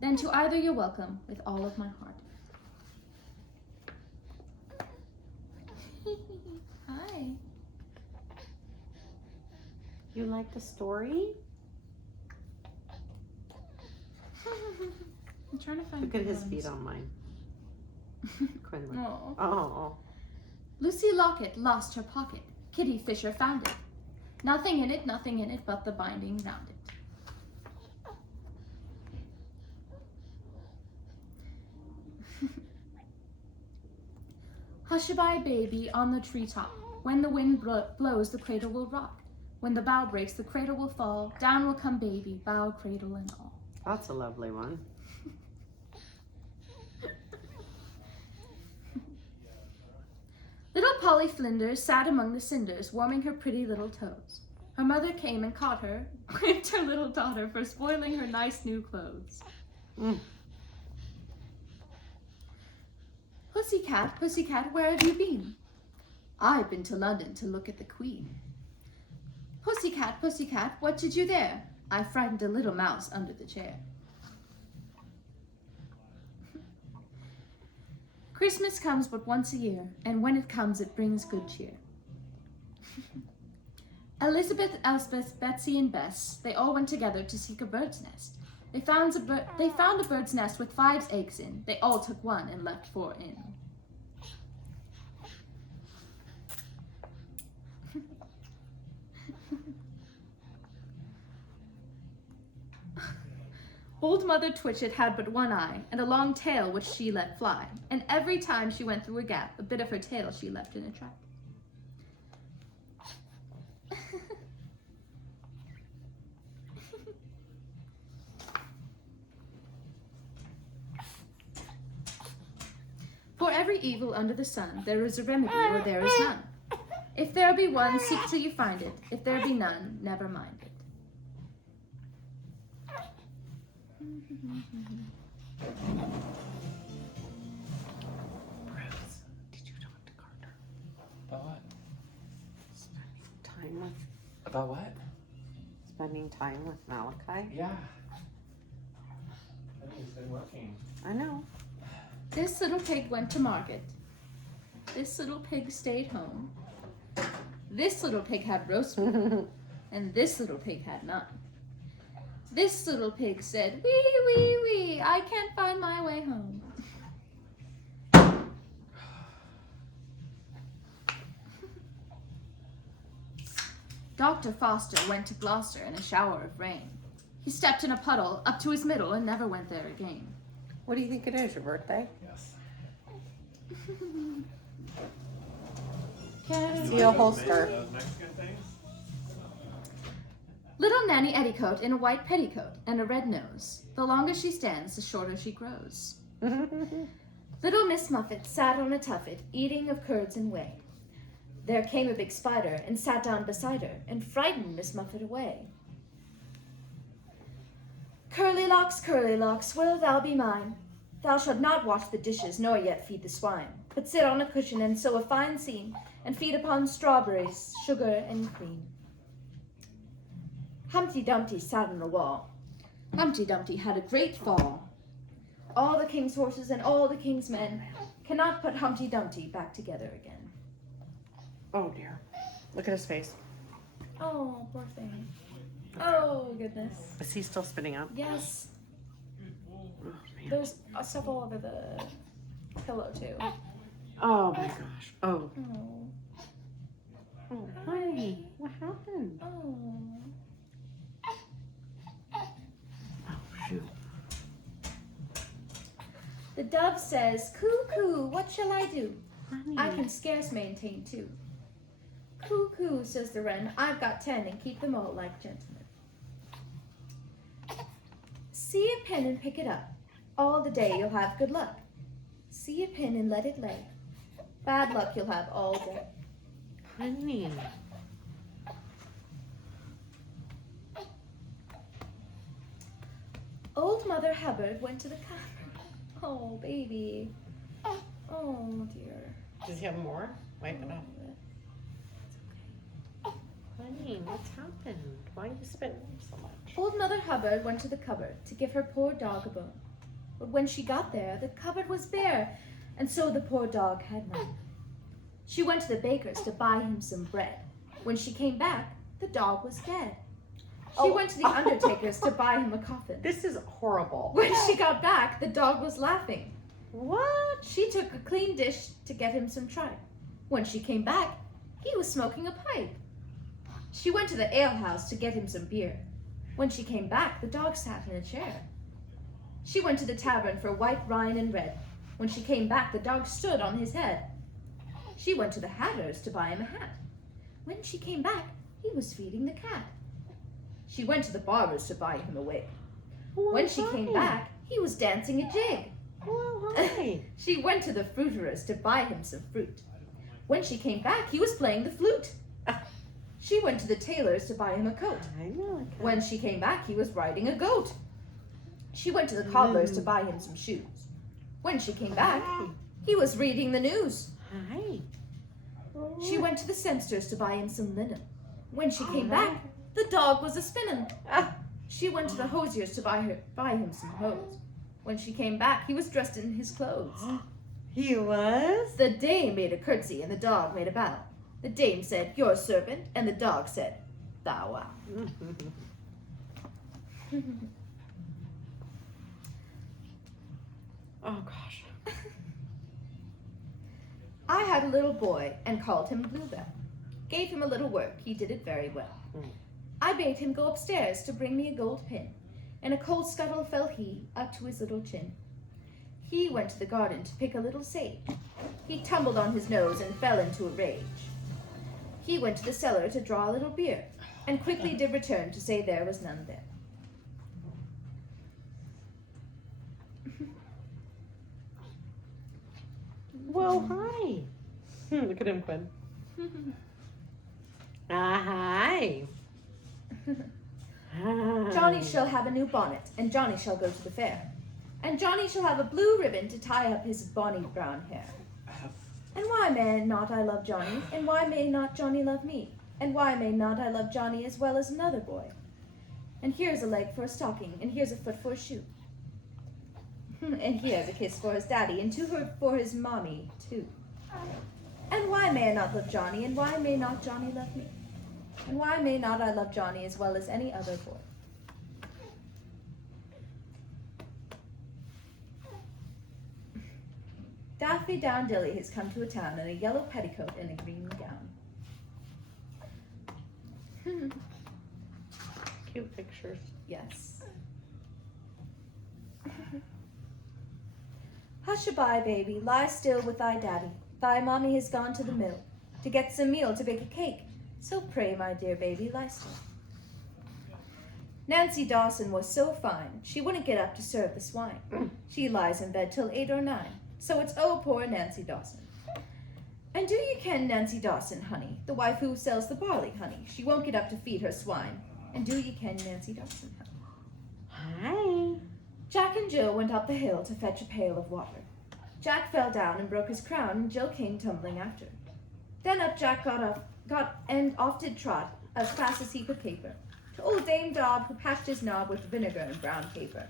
Then to either you're welcome with all of my heart. Hi. You like the story? I'm trying to find Look at good his ones. feet on mine. Quinn. Aw. Oh. Lucy Locket lost her pocket. Kitty Fisher found it. Nothing in it but the binding round it. Hush-a-bye, baby, on the treetop. When the wind blows, the cradle will rock. When the bough breaks, the cradle will fall. Down will come baby, bough, cradle, and all. That's a lovely one. Little Polly Flinders sat among the cinders, warming her pretty little toes. Her mother came and caught her, whipped her little daughter for spoiling her nice new clothes. Pussycat, pussycat, where have you been? I've been to London to look at the Queen. Pussycat, pussycat, what did you there? I frightened a little mouse under the chair. Christmas comes but once a year, and when it comes it brings good cheer. Elizabeth, Elspeth, Betsy, and Bess, they all went together to seek a bird's nest. They found a bird's nest with 5 eggs in. They all took 1 and left 4 in. Old Mother Twitchit had but 1 eye and a long tail which she let fly, and every time she went through a gap, a bit of her tail she left in a trap. For every evil under the sun, there is a remedy or there is none. If there be one, seek till you find it. If there be none, never mind it. Bruce, did you talk to Carter? About what? Spending time with About what? spending time with Malachi? Yeah. He's been working. I know. This little pig went to market. This little pig stayed home. This little pig had roast beef, and this little pig had none. This little pig said, "Wee, wee, wee, I can't find my way home." Dr. Foster went to Gloucester in a shower of rain. He stepped in a puddle up to his middle and never went there again. What do you think it is, your birthday? Yes. See a holster. Those Mexican things? Little Nanny Etticoat in a white petticoat and a red nose. The longer she stands, the shorter she grows. Little Miss Muffet sat on a tuffet, eating of curds and whey. There came a big spider and sat down beside her and frightened Miss Muffet away. Curly locks, will thou be mine? Thou shalt not wash the dishes, nor yet feed the swine, but sit on a cushion and sew a fine seam, and feed upon strawberries, sugar, and cream. Humpty Dumpty sat on a wall. Humpty Dumpty had a great fall. All the king's horses and all the king's men cannot put Humpty Dumpty back together again. Oh dear. Look at his face. Oh, poor thing. Oh, goodness. Is he still spitting up? Yes, Oh, man. there's stuff all over the pillow, too. Oh my gosh. Oh. Oh, Oh, honey. What happened? oh. Oh, shoot. The dove says, "Coo-coo, what shall I do? Honey. I can scarce maintain 2. "Coo-coo," says the wren, "I've got 10 and keep them all like gentlemen." See a pin and pick it up. All the day you'll have good luck. See a pin and let it lay. Bad luck you'll have all day. Honey. Old Mother Hubbard went to the cupboard. Oh, baby. Oh, dear. Does he have more? Wipe it off. Honey, what's happened? Why are you spitting so much? Old Mother Hubbard went to the cupboard to give her poor dog a bone. But when she got there, the cupboard was bare, and so the poor dog had none. She went to the baker's to buy him some bread. When she came back, the dog was dead. She went to the undertaker's to buy him a coffin. This is horrible. When she got back, the dog was laughing. What? She took a clean dish to get him some tripe. When she came back, he was smoking a pipe. She went to the alehouse to get him some beer. When she came back, the dog sat in a chair. She went to the tavern for white wine and red. When she came back, the dog stood on his head. She went to the hatter's to buy him a hat. When she came back, he was feeding the cat. She went to the barber's to buy him a wig. When she came back, he was dancing a jig. Oh, hi. She went to the fruiterer's to buy him some fruit. When she came back, he was playing the flute. She went to the tailor's to buy him a coat. I know. When she came back, he was riding a goat. She went to the cobbler's to buy him some shoes. When she came back, he was reading the news. Hi. She went to the sempster's to buy him some linen. When she came back, the dog was a spinning. She went to the hosier's to buy him some hose. When she came back, he was dressed in his clothes. He was? The dame made a curtsy and the dog made a bow. The dame said, "Your servant," and the dog said, thou art. Oh gosh. I had a little boy and called him Bluebell. Gave him a little work, he did it very well. I bade him go upstairs to bring me a gold pin, and a cold scuttle fell he up to his little chin. He went to the garden to pick a little sage. He tumbled on his nose and fell into a rage. He went to the cellar to draw a little beer, and quickly did return to say there was none there. Well, hi. Look at him, Quinn. Hi. Johnny shall have a new bonnet, and Johnny shall go to the fair. And Johnny shall have a blue ribbon to tie up his bonny brown hair. And why may not I love Johnny, and why may not Johnny love me? And why may not I love Johnny as well as another boy? And here's a leg for a stocking, and here's a foot for a shoe. And here's a kiss for his daddy, and two for his mommy, too. And why may I not love Johnny, and why may not Johnny love me? And why may not I love Johnny as well as any other boy? Daffy Downdilly has come to a town in a yellow petticoat and a green gown. Cute pictures. Yes. Hush-a-bye, baby, lie still with thy daddy. Thy mommy has gone to the mill to get some meal to bake a cake. So pray, my dear baby, lie still. Nancy Dawson was so fine, she wouldn't get up to serve the swine. She lies in bed till 8 or 9, so it's oh poor Nancy Dawson. And do you ken Nancy Dawson, honey, the wife who sells the barley, honey? She won't get up to feed her swine. And do you ken Nancy Dawson, honey? Hi. Jack and Jill went up the hill to fetch a pail of water. Jack fell down and broke his crown, and Jill came tumbling after. Then up Jack got and off did trot as fast as he could caper to old Dame Dob, who patched his knob with vinegar and brown paper.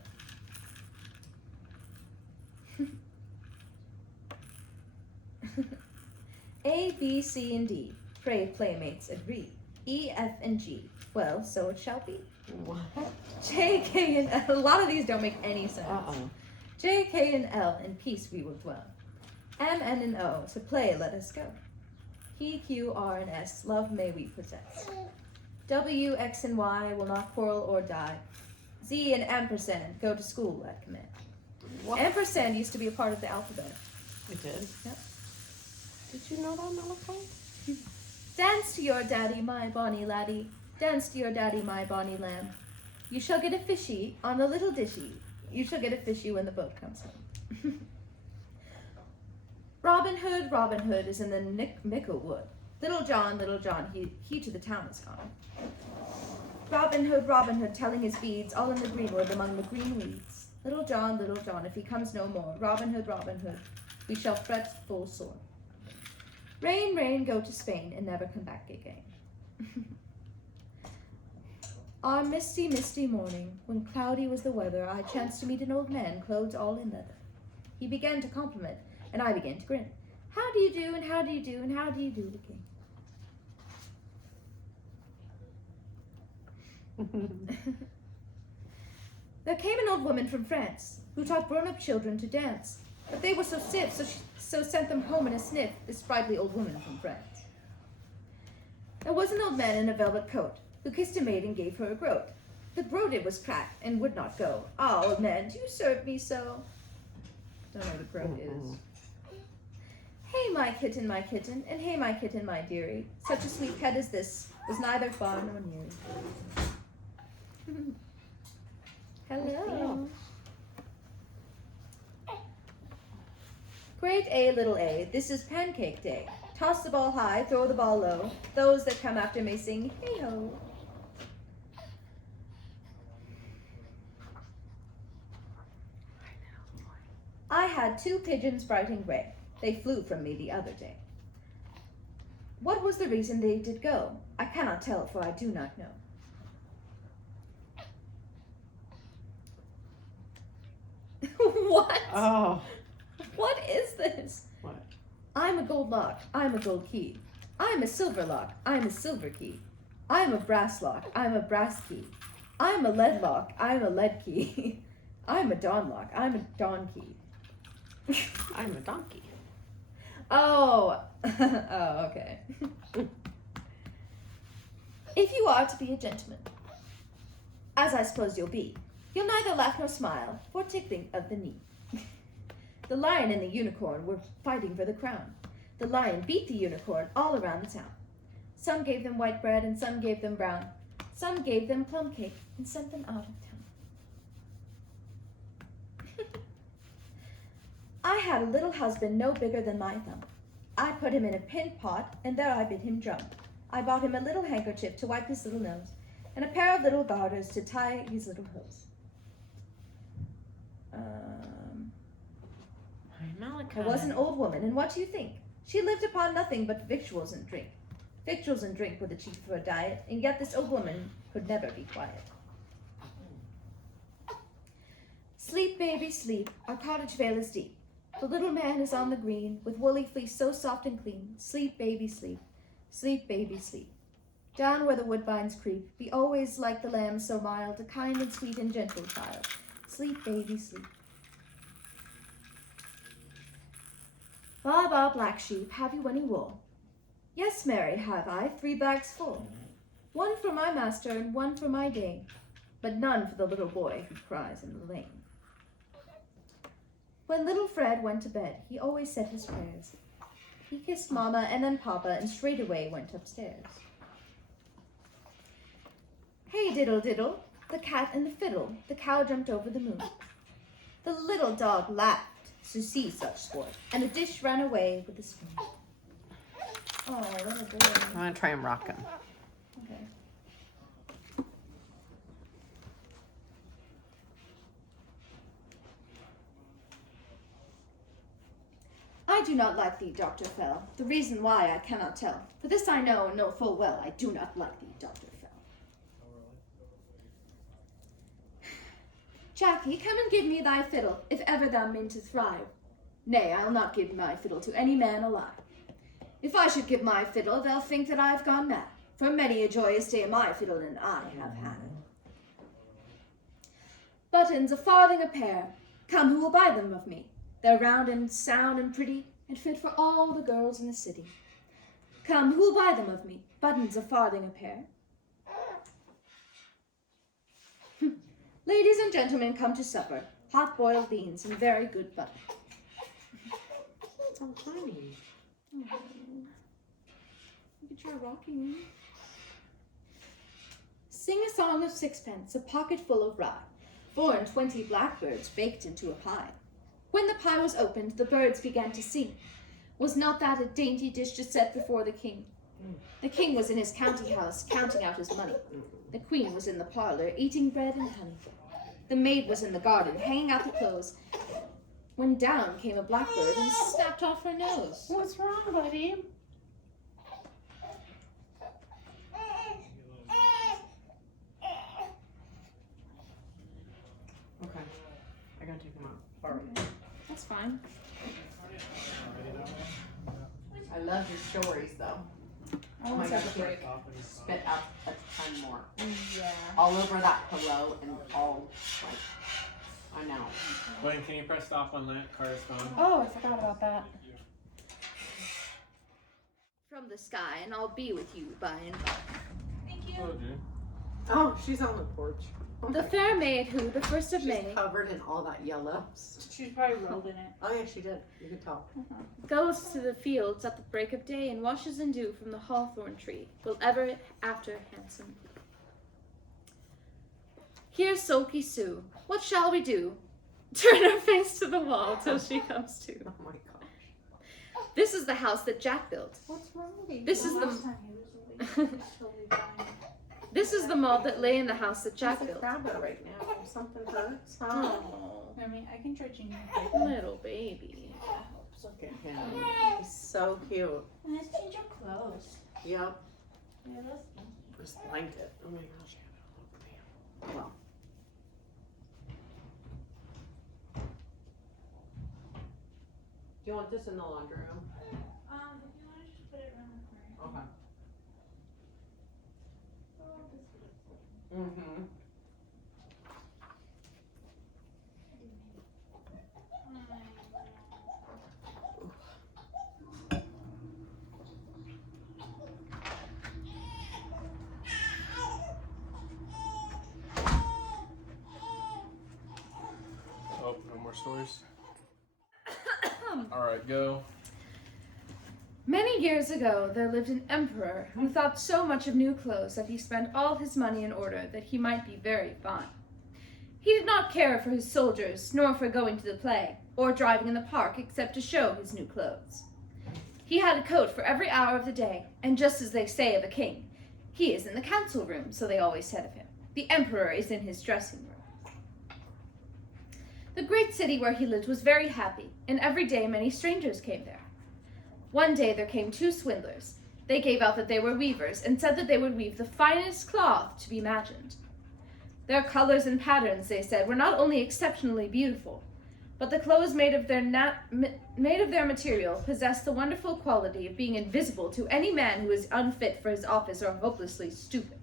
A, B, C, and D. Pray, playmates, agree. E, F, and G. Well, so it shall be. What? J, K, and L. A lot of these don't make any sense. Uh-oh. J, K, and L, in peace we will dwell. M, N, and O, to play let us go. P, Q, R, and S, love may we possess. W, X, and Y will not quarrel or die. Z and ampersand go to school at command. What? Ampersand used to be a part of the alphabet. It did? Yep. Did you know that, Malachi? Dance to your daddy, my bonny laddie. Dance to your daddy, my bonny lamb. You shall get a fishy on the little dishy. You shall get a fishy when the boat comes home. Robin Hood is in the mickle wood. Little John, he to the town is gone. Robin Hood, telling his beads, all in the greenwood among the green weeds. Little John, if he comes no more, Robin Hood, we shall fret full sore. Rain, rain, go to Spain, and never come back again. On misty, misty morning, when cloudy was the weather, I chanced to meet an old man, clothed all in leather. He began to compliment, and I began to grin. How do you do, and how do you do, and how do you do, the king? There came an old woman from France, who taught grown-up children to dance. But they were so stiff, so sent them home in a sniff, this sprightly old woman from France. There was an old man in a velvet coat, who kissed a maid and gave her a groat. The groat it was cracked, and would not go. Ah, old man, do you serve me so? Don't know what a groat is. Hey, my kitten, and hey, my kitten, my dearie. Such a sweet pet as this was neither far nor near. Hello. Great A, little a, this is pancake day. Toss the ball high, throw the ball low. Those that come after may sing, hey-ho. I had 2 pigeons bright and gray. They flew from me the other day. What was the reason they did go? I cannot tell, for I do not know. What? Oh. What is this? What? I'm a gold lock, I'm a gold key. I'm a silver lock, I'm a silver key. I am a brass lock, I am a brass key. I am a lead lock, I am a lead key. I am a dawn lock, I am a dawn key. I'm a donkey. Oh, oh, okay. If you are to be a gentleman, as I suppose you'll be, you'll neither laugh nor smile for tickling of the knee. The lion and the unicorn were fighting for the crown. The lion beat the unicorn all around the town. Some gave them white bread and some gave them brown. Some gave them plum cake and sent them out of town. I had a little husband no bigger than my thumb. I put him in a pin pot, and there I bid him drum. I bought him a little handkerchief to wipe his little nose, and a pair of little garters to tie his little hose. Malachi. I was an old woman, and what do you think? She lived upon nothing but victuals and drink. Victuals and drink were the chief of her diet, and yet this old woman could never be quiet. Sleep, baby, sleep, our cottage vale is deep. The little man is on the green, with woolly fleece so soft and clean. Sleep, baby, sleep. Sleep, baby, sleep. Down where the woodbines creep, be always like the lamb so mild, a kind and sweet and gentle child. Sleep, baby, sleep. Ba, ba, black sheep, have you any wool? Yes, Mary, have I, 3 bags full. 1 for my master and 1 for my dame, but none for the little boy who cries in the lane. When little Fred went to bed, he always said his prayers. He kissed Mama and then Papa and straightway went upstairs. Hey, diddle, diddle, the cat and the fiddle, the cow jumped over the moon. The little dog laughed to see such sport, and the dish ran away with the spoon. Oh, what a good I'm gonna try and rock him. Okay. I do not like thee, Dr. Fell. The reason why I cannot tell. For this I know and know full well, I do not like thee, Dr. Fell. Jackie, come and give me thy fiddle, if ever thou mean to thrive. Nay, I'll not give my fiddle to any man alive. If I should give my fiddle, they'll think that I've gone mad, for many a joyous day my fiddle and I have had. Buttons, a farthing a pair, come who will buy them of me? They're round and sound and pretty, and fit for all the girls in the city. Come, who will buy them of me? Buttons, a farthing a pair. Ladies and gentlemen, come to supper. Hot boiled beans and very good butter. So funny. Look at your rocking. Sing a song of sixpence, a pocket full of rye, 4 and 20 blackbirds baked into a pie. When the pie was opened, the birds began to sing. Was not that a dainty dish to set before the king? The king was in his county house, counting out his money. The queen was in the parlor, eating bread and honey. The maid was in the garden, hanging out the clothes, when down came a blackbird and snapped off her nose. What's wrong, buddy? Okay, I gotta take him out. Sorry. That's fine. I love your stories, though. I want to have a break. Spit out a ton more. Yeah. All over that pillow and all, like, I know. Glenn, can you press stop on that correspondence? Oh, I forgot about that. From the sky, and I'll be with you by and by. Oh, dude. Oh, she's on the porch. The fair maid who, the 1st of She's May, covered in all that yellow. She's probably rolled in it. Oh yeah, she did. You could tell. goes to the fields at the break of day and washes in dew from the hawthorn tree, will ever after handsome be. Here's sulky Sue. What shall we do? Turn her face to the wall till she comes to. Oh my gosh. This is the house that Jack built. What's wrong with you? This is the- last time he was awake. Totally fine. This is the mold that lay in the house that Jack Just built. grab her right now. If something hurts. Oh, I mean, I can try ginger. little baby. Look at him. He's so cute. Let's change your clothes. Yep. Yeah, that's funky. This blanket. Oh my gosh. Well. Do you want this in the laundry room? If you want to just put it around the corner. Okay. Mm-hmm. Oh, no more stories? Alright, go. Many years ago, there lived an emperor who thought so much of new clothes that he spent all his money in order that he might be very fine. He did not care for his soldiers, nor for going to the play, or driving in the park except to show his new clothes. He had a coat for every hour of the day, and just as they say of a king, he is in the council room, so they always said of him. The emperor is in his dressing room. The great city where he lived was very happy, and every day many strangers came there. One day there came 2 swindlers. They gave out that they were weavers and said that they would weave the finest cloth to be imagined. Their colors and patterns, they said, were not only exceptionally beautiful, but the clothes made of their material possessed the wonderful quality of being invisible to any man who is unfit for his office or hopelessly stupid.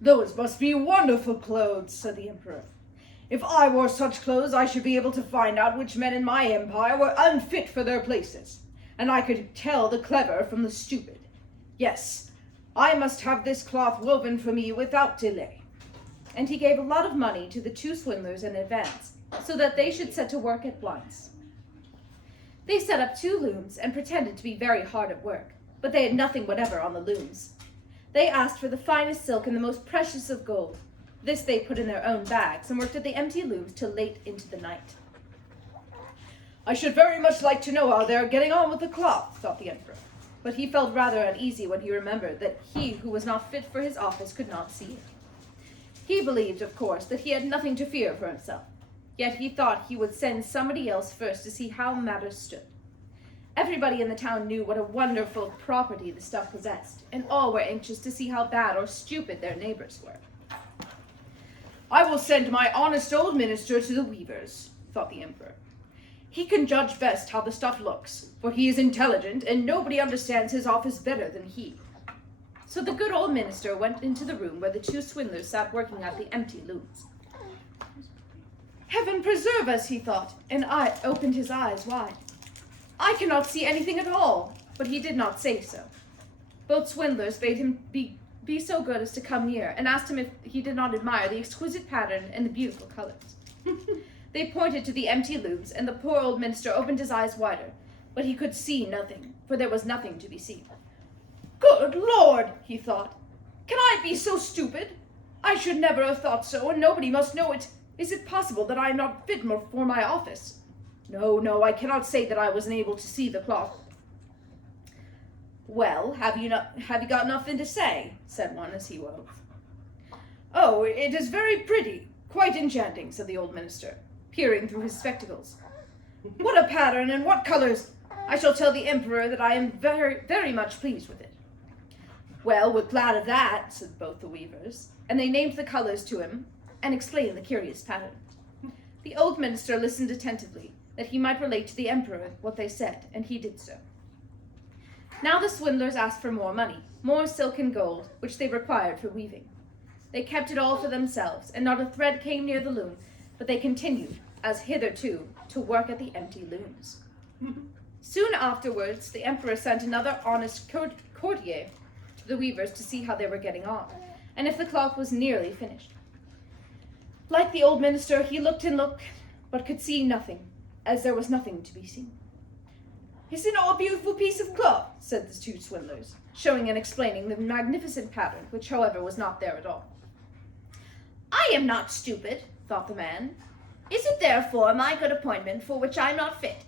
Those must be wonderful clothes, said the emperor. If I wore such clothes, I should be able to find out which men in my empire were unfit for their places, and I could tell the clever from the stupid. Yes, I must have this cloth woven for me without delay. And he gave a lot of money to the 2 swindlers in advance, so that they should set to work at once. They set up 2 looms and pretended to be very hard at work, but they had nothing whatever on the looms. They asked for the finest silk and the most precious of gold. This they put in their own bags and worked at the empty looms till late into the night. I should very much like to know how they are getting on with the cloth, thought the emperor. But he felt rather uneasy when he remembered that he who was not fit for his office could not see it. He believed, of course, that he had nothing to fear for himself, yet he thought he would send somebody else first to see how matters stood. Everybody in the town knew what a wonderful property the stuff possessed, and all were anxious to see how bad or stupid their neighbors were. I will send my honest old minister to the weavers, thought the emperor. He can judge best how the stuff looks, for he is intelligent, and nobody understands his office better than he. So the good old minister went into the room where the 2 swindlers sat working at the empty looms. Heaven preserve us, he thought, and I opened his eyes wide. I cannot see anything at all. But he did not say so. Both swindlers bade him be so good as to come near, and asked him if he did not admire the exquisite pattern and the beautiful colors. They pointed to the empty looms, and the poor old minister opened his eyes wider, but he could see nothing, for there was nothing to be seen. Good Lord, he thought. Can I be so stupid? I should never have thought so, and nobody must know it. Is it possible that I am not fit for my office? No, I cannot say that I wasn't able to see the cloth. Well, have you got nothing to say? Said one as he woke. Oh, it is very pretty, quite enchanting, said the old minister, peering through his spectacles. What a pattern and what colors! I shall tell the emperor that I am very, very much pleased with it. Well, we're glad of that, said both the weavers, and they named the colors to him and explained the curious pattern. The old minister listened attentively, that he might relate to the emperor what they said, and he did so. Now the swindlers asked for more money, more silk and gold, which they required for weaving. They kept it all for themselves, and not a thread came near the loom, but they continued, as hitherto, to work at the empty looms. Soon afterwards, the emperor sent another honest courtier to the weavers to see how they were getting on, and if the cloth was nearly finished. Like the old minister, he looked and looked, but could see nothing, as there was nothing to be seen. Isn't it a beautiful piece of cloth? Said the 2 swindlers, showing and explaining the magnificent pattern, which, however, was not there at all. I am not stupid, thought the man. Is it therefore my good appointment for which I am not fit?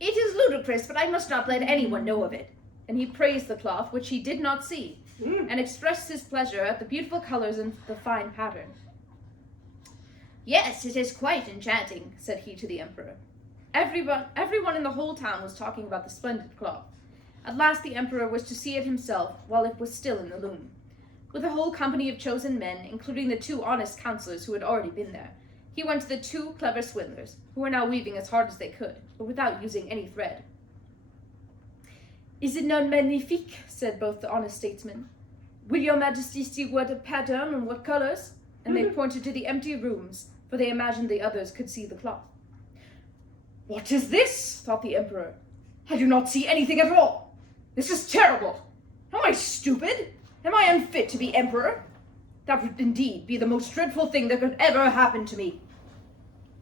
It is ludicrous, but I must not let anyone know of it. And he praised the cloth, which he did not see, and expressed his pleasure at the beautiful colors and the fine pattern. Yes, it is quite enchanting, said he to the emperor. Everyone in the whole town was talking about the splendid cloth. At last the emperor wished to see it himself while it was still in the loom. With a whole company of chosen men, including the 2 honest counselors who had already been there, he went to the 2 clever swindlers, who were now weaving as hard as they could, but without using any thread. Is it not magnifique? Said both the honest statesmen. Will your majesty see what pattern and what colors? And they pointed to the empty rooms, for they imagined the others could see the cloth. What is this? Thought the emperor. I do not see anything at all. This is terrible. Am I stupid? Am I unfit to be emperor? That would indeed be the most dreadful thing that could ever happen to me.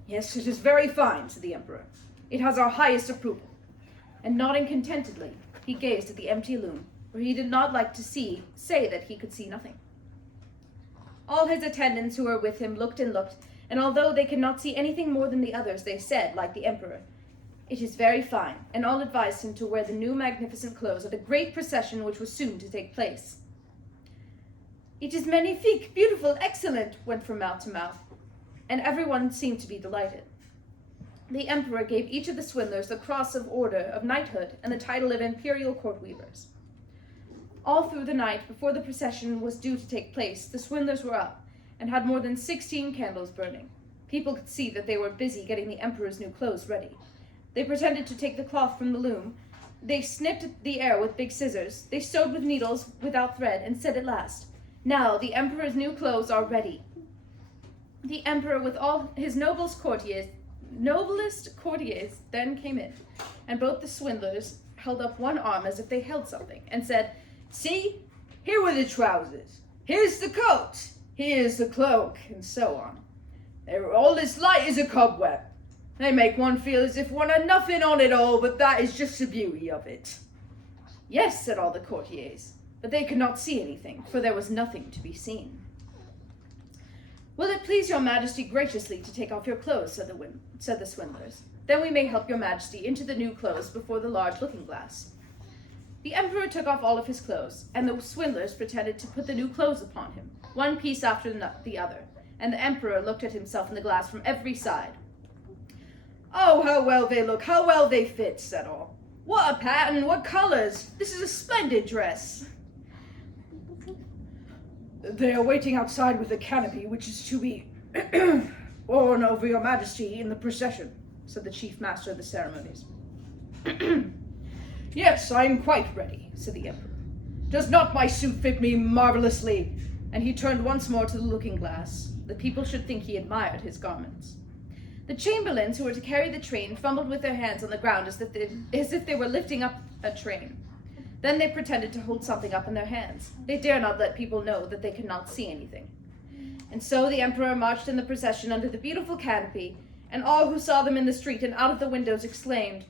Yes, it is very fine, said the emperor. It has our highest approval. And nodding contentedly, he gazed at the empty loom, for he did not like to say that he could see nothing. All his attendants who were with him looked and looked, and although they could not see anything more than the others, they said, like the emperor, "It is very fine," and all advised him to wear the new magnificent clothes at a great procession which was soon to take place. "It is magnifique, beautiful, excellent," went from mouth to mouth, and everyone seemed to be delighted. The emperor gave each of the swindlers the cross of order of knighthood and the title of imperial court weavers. All through the night, before the procession was due to take place, the swindlers were up and had more than 16 candles burning. People could see that they were busy getting the emperor's new clothes ready. They pretended to take the cloth from the loom. They snipped the air with big scissors. They sewed with needles without thread and said at last, "Now the emperor's new clothes are ready." The emperor with all his noblest courtiers then came in, and both the swindlers held up one arm as if they held something and said, See, here were the trousers. Here's the coat. Here's the cloak, and so on. They were all as light as a cobweb. They make one feel as if one had nothing on it all, but that is just the beauty of it. "Yes," said all the courtiers, but they could not see anything, for there was nothing to be seen. "Will it please your majesty graciously to take off your clothes," said the swindlers. "Then we may help your majesty into the new clothes before the large looking-glass." The emperor took off all of his clothes, and the swindlers pretended to put the new clothes upon him, one piece after the other, and the emperor looked at himself in the glass from every side. Oh, how well they look, how well they fit, said all. What a pattern, what colors! This is a splendid dress. They are waiting outside with the canopy, which is to be worn over your majesty in the procession, said the chief master of the ceremonies. Yes, I am quite ready, said the emperor. Does not my suit fit me marvelously? And he turned once more to the looking-glass. The people should think he admired his garments. The chamberlains who were to carry the train fumbled with their hands on the ground as if they were lifting up a train. Then they pretended to hold something up in their hands. They dare not let people know that they could not see anything. And so the emperor marched in the procession under the beautiful canopy, and all who saw them in the street and out of the windows exclaimed,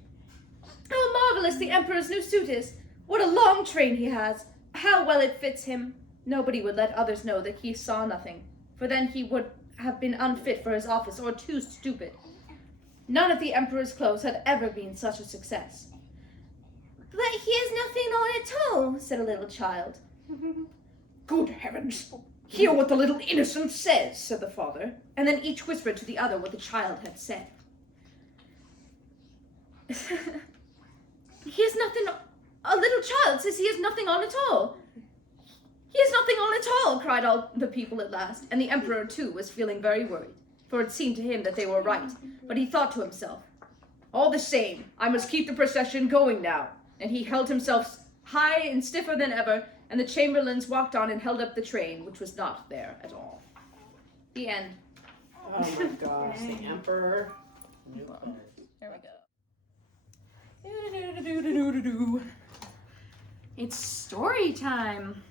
"How marvelous the emperor's new suit is! What a long train he has! How well it fits him!" Nobody would let others know that he saw nothing, for then he would have been unfit for his office or too stupid. None of the emperor's clothes had ever been such a success. "But he has nothing on at all," said a little child. Good heavens! Hear what the little innocent says, said the father, And then each whispered to the other what the child had said. "He has nothing. A little child says he has nothing on at all. He has nothing on at all," cried all the people at last, and the emperor too was feeling very worried, for it seemed to him that they were right, but he thought to himself, All the same, I must keep the procession going now. and he held himself high and stiffer than ever, and the chamberlains walked on and held up the train, which was not there at all. The end. Oh my gosh, the emperor. There we go. It's story time.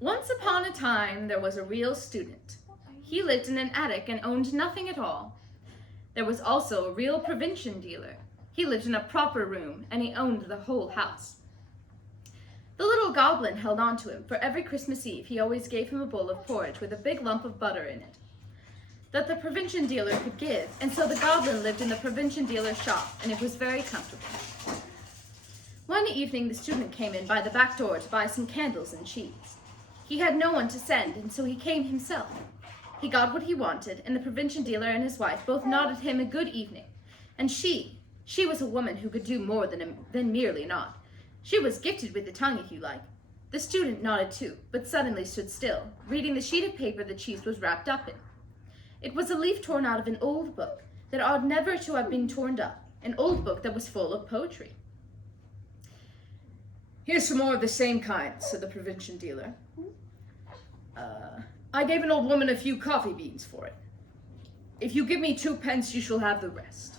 Once upon a time, there was a real student. He lived in an attic and owned nothing at all. There was also a real provincial dealer. He lived in a proper room, and he owned the whole house. The little goblin held on to him, for every Christmas Eve he always gave him a bowl of porridge with a big lump of butter in it, that the provincial dealer could give, and so the goblin lived in the provincial dealer's shop, and it was very comfortable. One evening the student came in by the back door to buy some candles and cheese. He had no one to send, and so he came himself. He got what he wanted, and the provincial dealer and his wife both nodded him a good evening, and she was a woman who could do more than merely nod. She was gifted with the tongue, if you like. The student nodded too, but suddenly stood still, reading the sheet of paper the cheese was wrapped up in. It was a leaf torn out of an old book that ought never to have been torn up, an old book that was full of poetry. Here's some more of the same kind, said the provincial dealer. I gave an old woman a few coffee beans for it. If you give me 2 pence, you shall have the rest.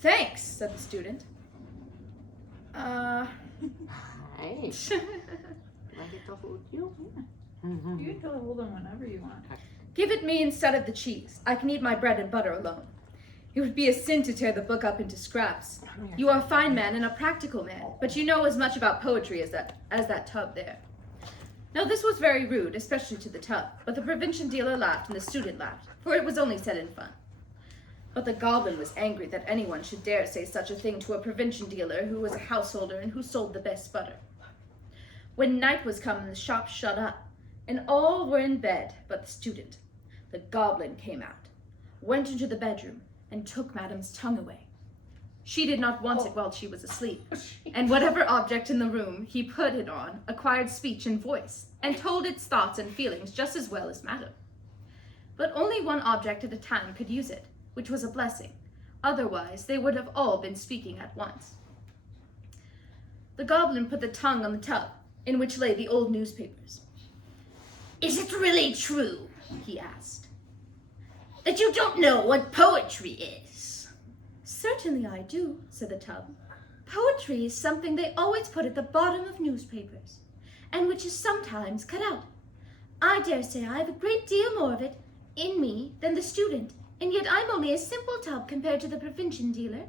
Thanks, said the student. Hey. I get to hold you? You can totally hold them whenever you want. Give it me instead of the cheese. I can eat my bread and butter alone. It would be a sin to tear the book up into scraps. You are a fine man and a practical man, but you know as much about poetry as that tub there. Now this was very rude, especially to the tub, but the provincial dealer laughed and the student laughed, for it was only said in fun. But the goblin was angry that anyone should dare say such a thing to a provincial dealer who was a householder and who sold the best butter. When night was come and the shop shut up, and all were in bed but the student, the goblin came out, went into the bedroom, and took Madam's tongue away. She did not want it while she was asleep, and whatever object in the room he put it on acquired speech and voice, and told its thoughts and feelings just as well as Madam. But only one object at a time could use it, which was a blessing. Otherwise, they would have all been speaking at once. The goblin put the tongue on the tub, in which lay the old newspapers. Is it really true, he asked, that you don't know what poetry is? Certainly I do, said the tub. Poetry is something they always put at the bottom of newspapers, and which is sometimes cut out. I dare say I have a great deal more of it in me than the student, and yet I'm only a simple tub compared to the provincial dealer.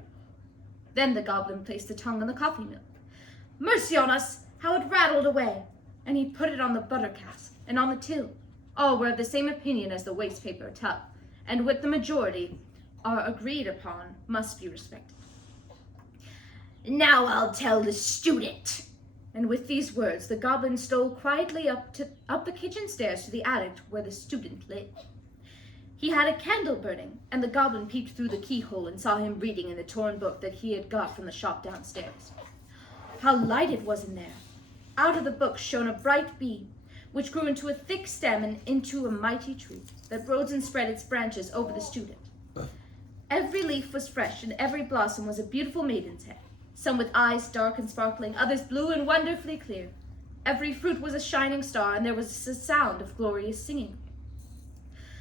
Then the goblin placed the tongue on the coffee mill. Mercy on us, how it rattled away! And he put it on the butter cask and on the till. All were of the same opinion as the waste paper tub, and what the majority are agreed upon must be respected. Now I'll tell the student. And with these words, the goblin stole quietly up the kitchen stairs to the attic where the student lived. He had a candle burning, and the goblin peeped through the keyhole and saw him reading in the torn book that he had got from the shop downstairs. How light it was in there! Out of the book shone a bright beam, which grew into a thick stem and into a mighty tree that rose and spread its branches over the student. Every leaf was fresh, and every blossom was a beautiful maiden's head, some with eyes dark and sparkling, others blue and wonderfully clear. Every fruit was a shining star, and there was a sound of glorious singing.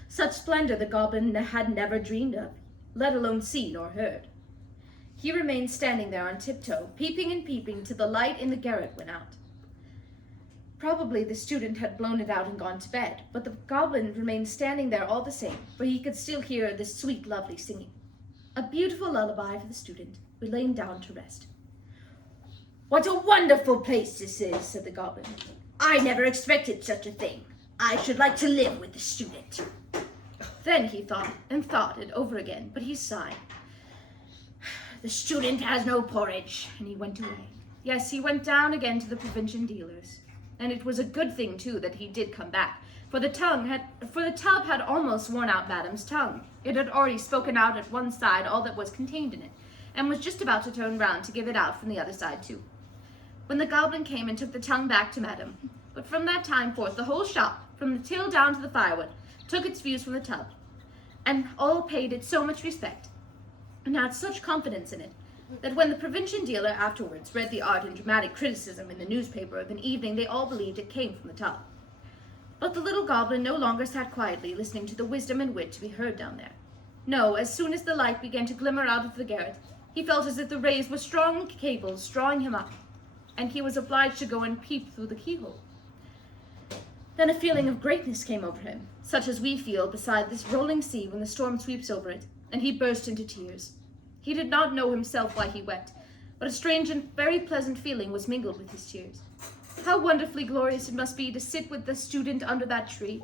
Such splendor the goblin had never dreamed of, let alone seen or heard. He remained standing there on tiptoe, peeping and peeping till the light in the garret went out. Probably the student had blown it out and gone to bed, but the goblin remained standing there all the same, for he could still hear the sweet, lovely singing. A beautiful lullaby for the student, who lay down to rest. What a wonderful place this is, said the goblin. I never expected such a thing. I should like to live with the student. Then he thought it over again, but he sighed. The student has no porridge. And he went away. Yes, he went down again to the provincial dealers. And it was a good thing, too, that he did come back, for the tub had almost worn out Madam's tongue. It had already spoken out at one side all that was contained in it, and was just about to turn round to give it out from the other side, too, when the goblin came and took the tongue back to Madam. But from that time forth, the whole shop, from the till down to the firewood, took its views from the tub, and all paid it so much respect, and had such confidence in it, that when the provincial dealer afterwards read the art and dramatic criticism in the newspaper of an evening, they all believed it came from the tub. But the little goblin no longer sat quietly listening to the wisdom and wit to be heard down there. No, as soon as the light began to glimmer out of the garret, he felt as if the rays were strong cables drawing him up, and he was obliged to go and peep through the keyhole. Then a feeling of greatness came over him, such as we feel beside this rolling sea when the storm sweeps over it, and he burst into tears. He did not know himself why he wept, but a strange and very pleasant feeling was mingled with his tears. How wonderfully glorious it must be to sit with the student under that tree,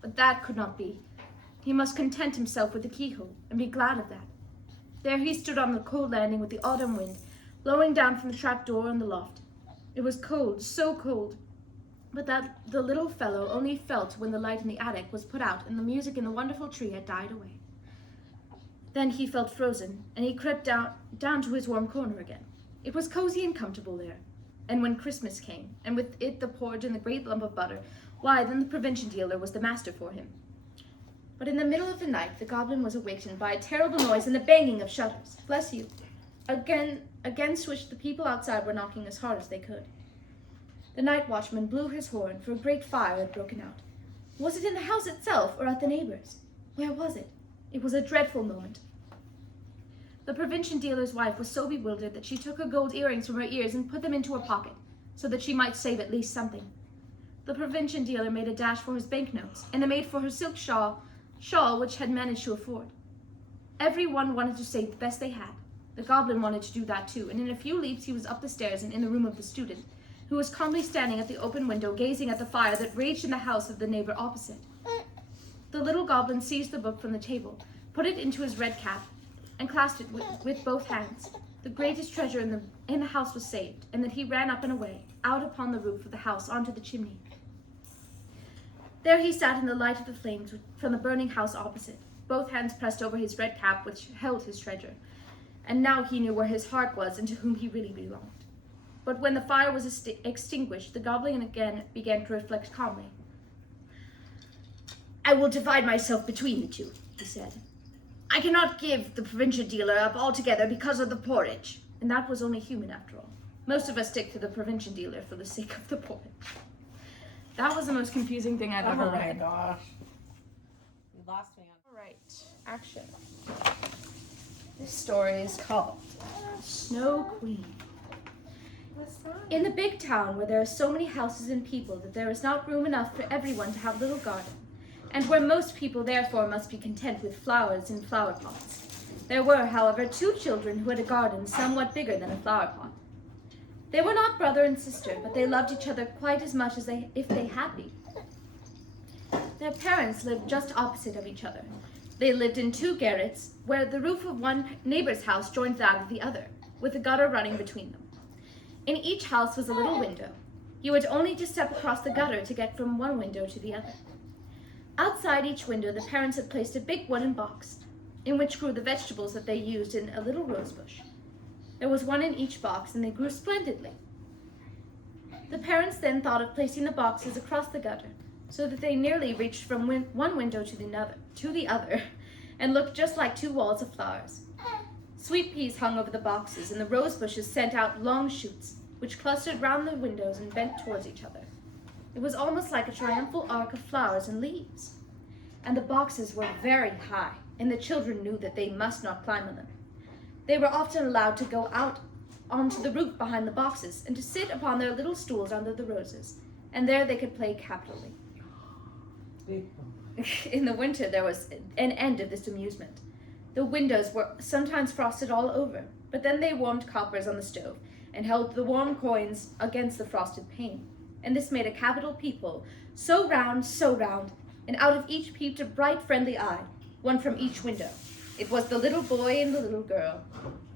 but that could not be. He must content himself with the keyhole, and be glad of that. There he stood on the cold landing with the autumn wind blowing down from the trap-door in the loft. It was cold, so cold, but that the little fellow only felt when the light in the attic was put out and the music in the wonderful tree had died away. Then he felt frozen, and he crept down to his warm corner again. It was cozy and comfortable there. And when Christmas came, and with it the porridge and the great lump of butter, why, then the provincial dealer was the master for him. But in the middle of the night, the goblin was awakened by a terrible noise and the banging of shutters. Bless you. Again swished the people outside were knocking as hard as they could. The night watchman blew his horn, for a great fire had broken out. Was it in the house itself or at the neighbors? Where was it? It was a dreadful moment. The provincial dealer's wife was so bewildered that she took her gold earrings from her ears and put them into her pocket, so that she might save at least something. The provincial dealer made a dash for his banknotes, and the maid for her silk shawl which had managed to afford. Everyone wanted to save the best they had. The goblin wanted to do that too, and in a few leaps he was up the stairs and in the room of the student, who was calmly standing at the open window gazing at the fire that raged in the house of the neighbor opposite. The little goblin seized the book from the table, put it into his red cap, and clasped it with both hands. The greatest treasure in the house was saved, and then he ran up and away, out upon the roof of the house onto the chimney. There he sat in the light of the flames from the burning house opposite, both hands pressed over his red cap which held his treasure, and now he knew where his heart was and to whom he really belonged. But when the fire was extinguished, the goblin again began to reflect calmly. "I will divide myself between the two," he said. "I cannot give the provincial dealer up altogether because of the porridge." And that was only human after all. Most of us stick to the provincial dealer for the sake of the porridge. That was the most confusing thing I've ever Oh my read. gosh. You lost me on. All right, action. This story is called Snow Queen. In the big town where there are so many houses and people that there is not room enough for everyone to have a little garden, and where most people therefore must be content with flowers in flower pots, there were, however, 2 children who had a garden somewhat bigger than a flower pot. They were not brother and sister, but they loved each other quite as much as if they had been. Their parents lived just opposite of each other. They lived in 2 garrets, where the roof of one neighbor's house joined that of the other, with a gutter running between them. In each house was a little window. You had only to step across the gutter to get from one window to the other. Outside each window, the parents had placed a big wooden box, in which grew the vegetables that they used in a little rose bush. There was one in each box, and they grew splendidly. The parents then thought of placing the boxes across the gutter, so that they nearly reached from one window to the other, and looked just like 2 walls of flowers. Sweet peas hung over the boxes, and the rose bushes sent out long shoots, which clustered round the windows and bent towards each other. It was almost like a triumphal arc of flowers and leaves. And the boxes were very high, and the children knew that they must not climb on them. They were often allowed to go out onto the roof behind the boxes and to sit upon their little stools under the roses, and there they could play capitally. In the winter there was an end of this amusement. The windows were sometimes frosted all over, but then they warmed coppers on the stove and held the warm coins against the frosted pane, and this made a capital peephole, so round, and out of each peeped a bright friendly eye, one from each window. It was the little boy and the little girl.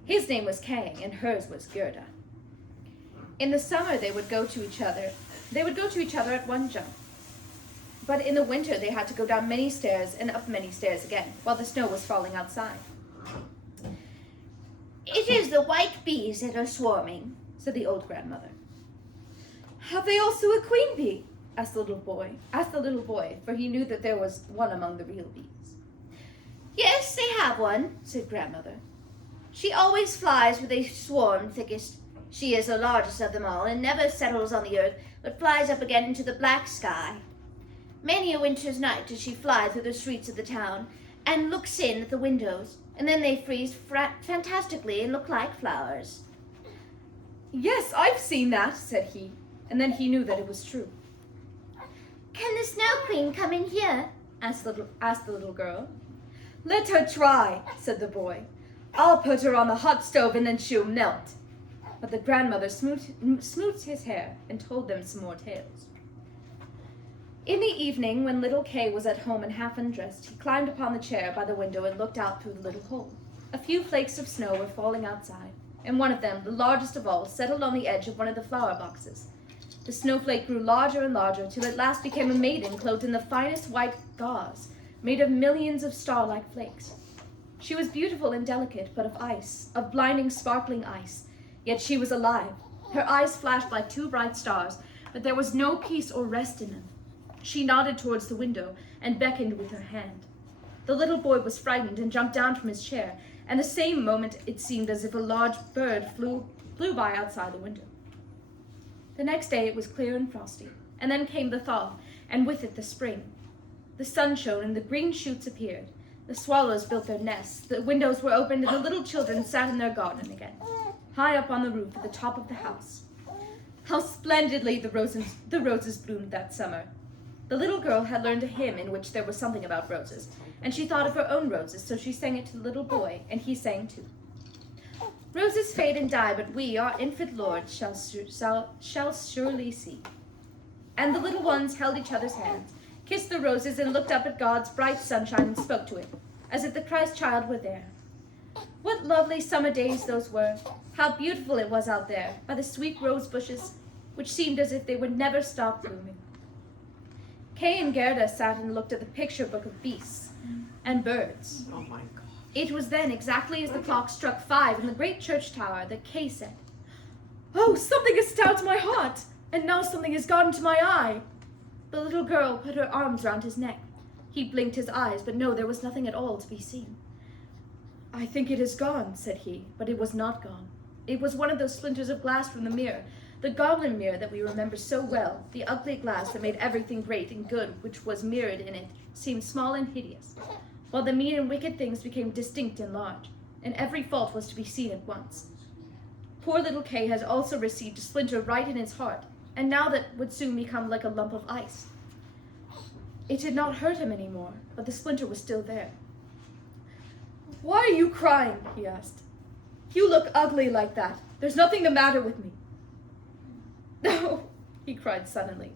His name was Kay, and hers was Gerda. In the summer they would go to each other at one jump. But in the winter they had to go down many stairs and up many stairs again, while the snow was falling outside. "It is the white bees that are swarming," said the old grandmother. Have they also a queen bee? Asked the little boy, for he knew that there was one among the real bees. "Yes, they have one," said grandmother. "She always flies where they swarm thickest. She is the largest of them all, and never settles on the earth, but flies up again into the black sky. Many a winter's night does she fly through the streets of the town, and looks in at the windows, and then they freeze fantastically and look like flowers." Yes, I've seen that, said he, and then he knew that it was true. "Can the Snow Queen come in here?" asked the little girl. Let her try, said the boy. I'll put her on the hot stove and then she'll melt. But the grandmother smoothed his hair and told them some more tales. In the evening, when little Kay was at home and half undressed, he climbed upon the chair by the window and looked out through the little hole. A few flakes of snow were falling outside, and one of them, the largest of all, settled on the edge of one of the flower boxes. The snowflake grew larger and larger, till at last became a maiden clothed in the finest white gauze, made of millions of star-like flakes. She was beautiful and delicate, but of ice, of blinding, sparkling ice. Yet she was alive. Her eyes flashed like two bright stars, but there was no peace or rest in them. She nodded towards the window and beckoned with her hand. The little boy was frightened and jumped down from his chair, and the same moment it seemed as if a large bird flew by outside the window. The next day it was clear and frosty, and then came the thaw, and with it the spring. The sun shone, and the green shoots appeared. The swallows built their nests, the windows were opened, and the little children sat in their garden again, high up on the roof at the top of the house. How splendidly the roses bloomed that summer. The little girl had learned a hymn in which there was something about roses, and she thought of her own roses, so she sang it to the little boy, and he sang too. Roses fade and die, but we, our infant Lord, shall surely see. And the little ones held each other's hands, kissed the roses, and looked up at God's bright sunshine and spoke to it, as if the Christ child were there. What lovely summer days those were! How beautiful it was out there, by the sweet rose bushes, which seemed as if they would never stop blooming. Kay and Gerda sat and looked at the picture book of beasts and birds. Oh my god. It was then, exactly as the clock struck 5 in the great church tower, that Kay said, "Oh, something has stabbed my heart, and now something has got into my eye." The little girl put her arms round his neck. He blinked his eyes, but no, there was nothing at all to be seen. "I think it is gone," said he, but it was not gone. It was one of those splinters of glass from the mirror, the goblin mirror that we remember so well, the ugly glass that made everything great and good which was mirrored in it seem small and hideous, while the mean and wicked things became distinct and large, and every fault was to be seen at once. Poor little Kay has also received a splinter right in his heart, and now that would soon become like a lump of ice. It did not hurt him any more, but the splinter was still there. "Why are you crying?" he asked. "You look ugly like that. There's nothing the matter with me." "No," he cried suddenly.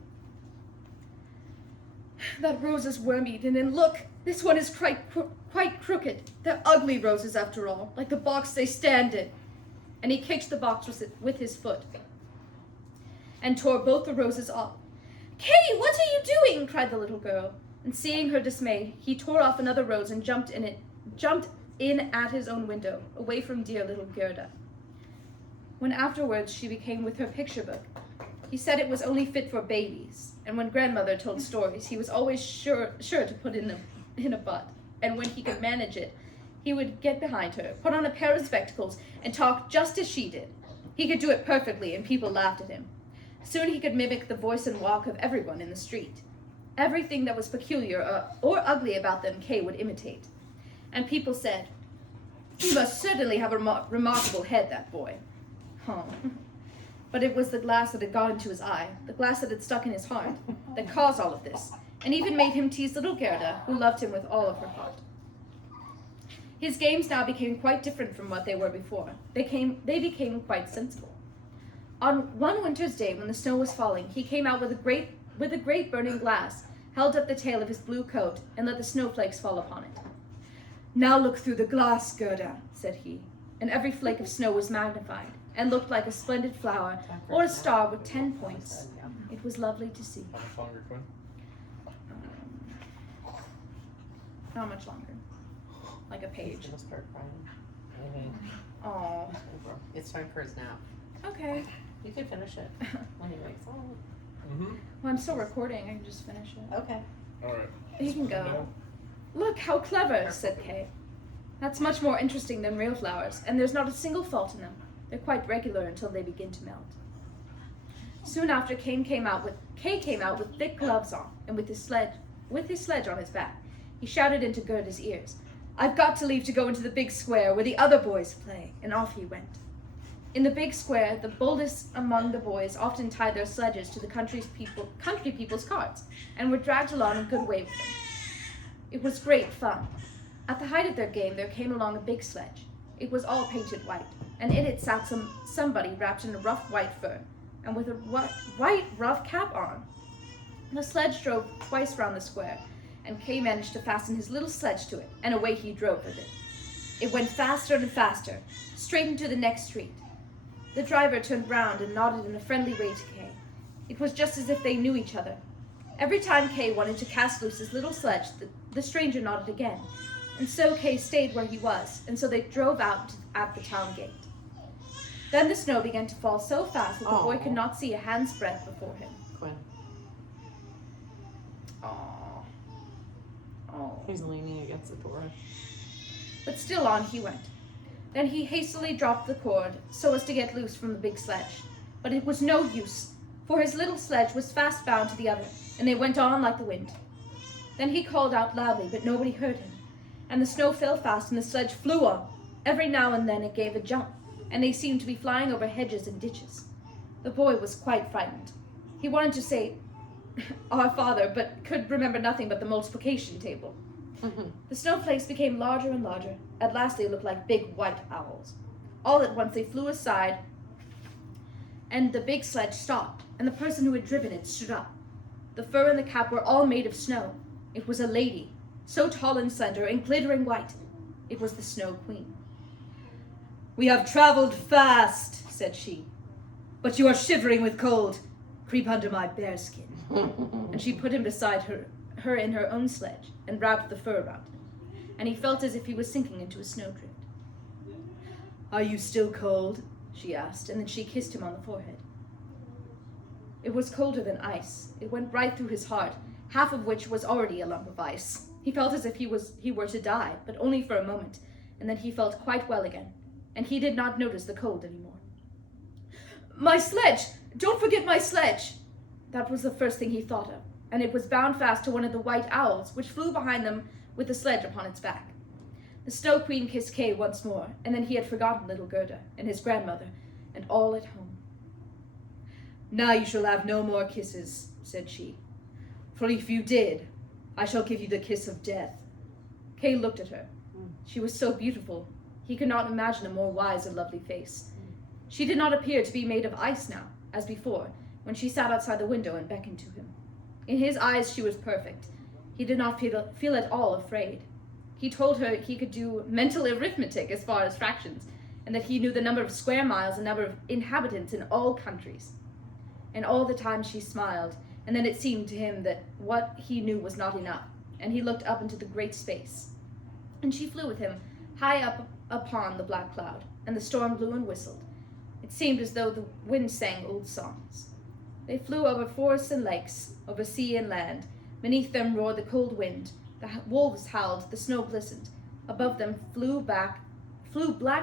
"That rose is worm-eaten, and look, this one is quite crooked. They're ugly roses after all, like the box they stand in." And he kicked the box with his foot and tore both the roses off. "Kay, what are you doing?" cried the little girl. And seeing her dismay, he tore off another rose and jumped in at his own window, away from dear little Gerda. When afterwards she became with her picture book, he said it was only fit for babies, and when grandmother told stories, he was always sure to put in a butt, and when he could manage it, he would get behind her, put on a pair of spectacles, and talk just as she did. He could do it perfectly, and people laughed at him. Soon he could mimic the voice and walk of everyone in the street. Everything that was peculiar or ugly about them Kay would imitate. And people said, "He must certainly have a remarkable head, that boy." Oh. But it was the glass that had got into his eye, the glass that had stuck in his heart, that caused all of this, and even made him tease little Gerda, who loved him with all of her heart. His games now became quite different from what they were before. They became quite sensible. On one winter's day, when the snow was falling, he came out with a great burning glass, held up the tail of his blue coat, and let the snowflakes fall upon it. "Now look through the glass, Gerda," said he, and every flake of snow was magnified, and looked like a splendid flower, or a star with 10 points. It was lovely to see. How much longer, Quinn? Not much longer. Like a page. He's gonna start crying. Oh. It's time for his nap. Okay. You can finish it when he wakes up. Mm-hmm. Well, I'm still recording. I can just finish it. Okay. All right. You can go. "Look, how clever," said Kay. "That's much more interesting than real flowers, and there's not a single fault in them. They're quite regular until they begin to melt." Soon after, Kay came out with thick gloves on, and with his sledge on his back. He shouted into Gerda's ears, "I've got to leave to go into the big square where the other boys play," and off he went. In the big square, the boldest among the boys often tied their sledges to the country people's carts, and were dragged along a good way with them. It was great fun. At the height of their game, there came along a big sledge. It was all painted white, and in it sat somebody wrapped in a rough white fur, and with a white rough cap on. The sledge drove twice round the square, and Kay managed to fasten his little sledge to it, and away he drove with it. It went faster and faster, straight into the next street. The driver turned round and nodded in a friendly way to Kay. It was just as if they knew each other. Every time Kay wanted to cast loose his little sledge, the stranger nodded again, and so Kay stayed where he was, and so they drove out at the town gate. Then the snow began to fall so fast that the boy could not see a hand's breadth before him. Quinn. Oh. He's leaning against the door. But still on he went. Then he hastily dropped the cord so as to get loose from the big sledge. But it was no use. for his little sledge was fast bound to the other, and they went on like the wind. Then he called out loudly, but nobody heard him, and the snow fell fast, and the sledge flew on. Every now and then it gave a jump, and they seemed to be flying over hedges and ditches. The boy was quite frightened. He wanted to say, "Our Father," but could remember nothing but the multiplication table. The snowflakes became larger and larger. At last they looked like big white owls. All at once they flew aside, and the big sledge stopped, and the person who had driven it stood up. The fur and the cap were all made of snow. It was a lady, so tall and slender and glittering white. It was the Snow Queen. "We have traveled fast," said she, "but you are shivering with cold. Creep under my bearskin." And she put him beside her in her own sledge and wrapped the fur around him, and he felt as if he was sinking into a snowdrift. "Are you still cold?" she asked, and then she kissed him on the forehead. It was colder than ice. It went right through his heart, half of which was already a lump of ice. He felt as if he were to die, but only for a moment, and then he felt quite well again, and he did not notice the cold anymore. "My sledge! Don't forget my sledge!" That was the first thing he thought of, and it was bound fast to one of the white owls, which flew behind them with the sledge upon its back. The Snow Queen kissed Kay once more, and then he had forgotten little Gerda and his grandmother and all at home. "Now you shall have no more kisses," said she, "for if you did, I shall give you the kiss of death." Kay looked at her. She was so beautiful, he could not imagine a more wise and lovely face. She did not appear to be made of ice now, as before, when she sat outside the window and beckoned to him. In his eyes she was perfect. He did not feel at all afraid. He told her he could do mental arithmetic as far as fractions, and that he knew the number of square miles and number of inhabitants in all countries. And all the time she smiled, and then it seemed to him that what he knew was not enough, and he looked up into the great space. And she flew with him, high up upon the black cloud, and the storm blew and whistled. It seemed as though the wind sang old songs. They flew over forests and lakes, over sea and land. Beneath them roared the cold wind. The wolves howled, the snow glistened. Above them flew black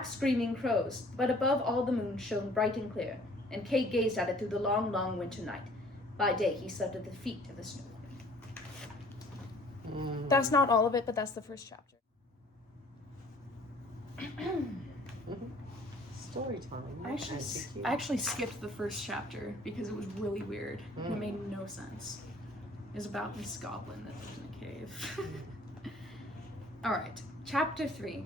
screaming crows, but above all the moon shone bright and clear, and Kay gazed at it through the long, long winter night. By day he slept at the feet of the Snow Queen. That's not all of it, but that's the first chapter. Story time. I actually skipped the first chapter because it was really weird and it made no sense. It was about this goblin that lives in a cave. Alright, chapter 3.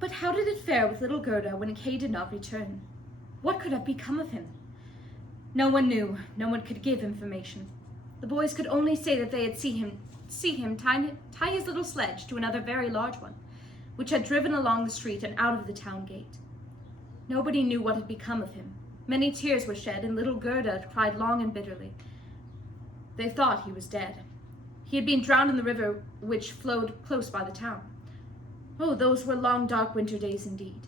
But how did it fare with little Gerda when Kay did not return? What could have become of him? No one knew. No one could give information. The boys could only say that they had seen him tie his little sledge to another very large one, which had driven along the street and out of the town gate. Nobody knew what had become of him. Many tears were shed, and little Gerda cried long and bitterly. They thought he was dead. He had been drowned in the river which flowed close by the town. Oh, those were long, dark winter days indeed.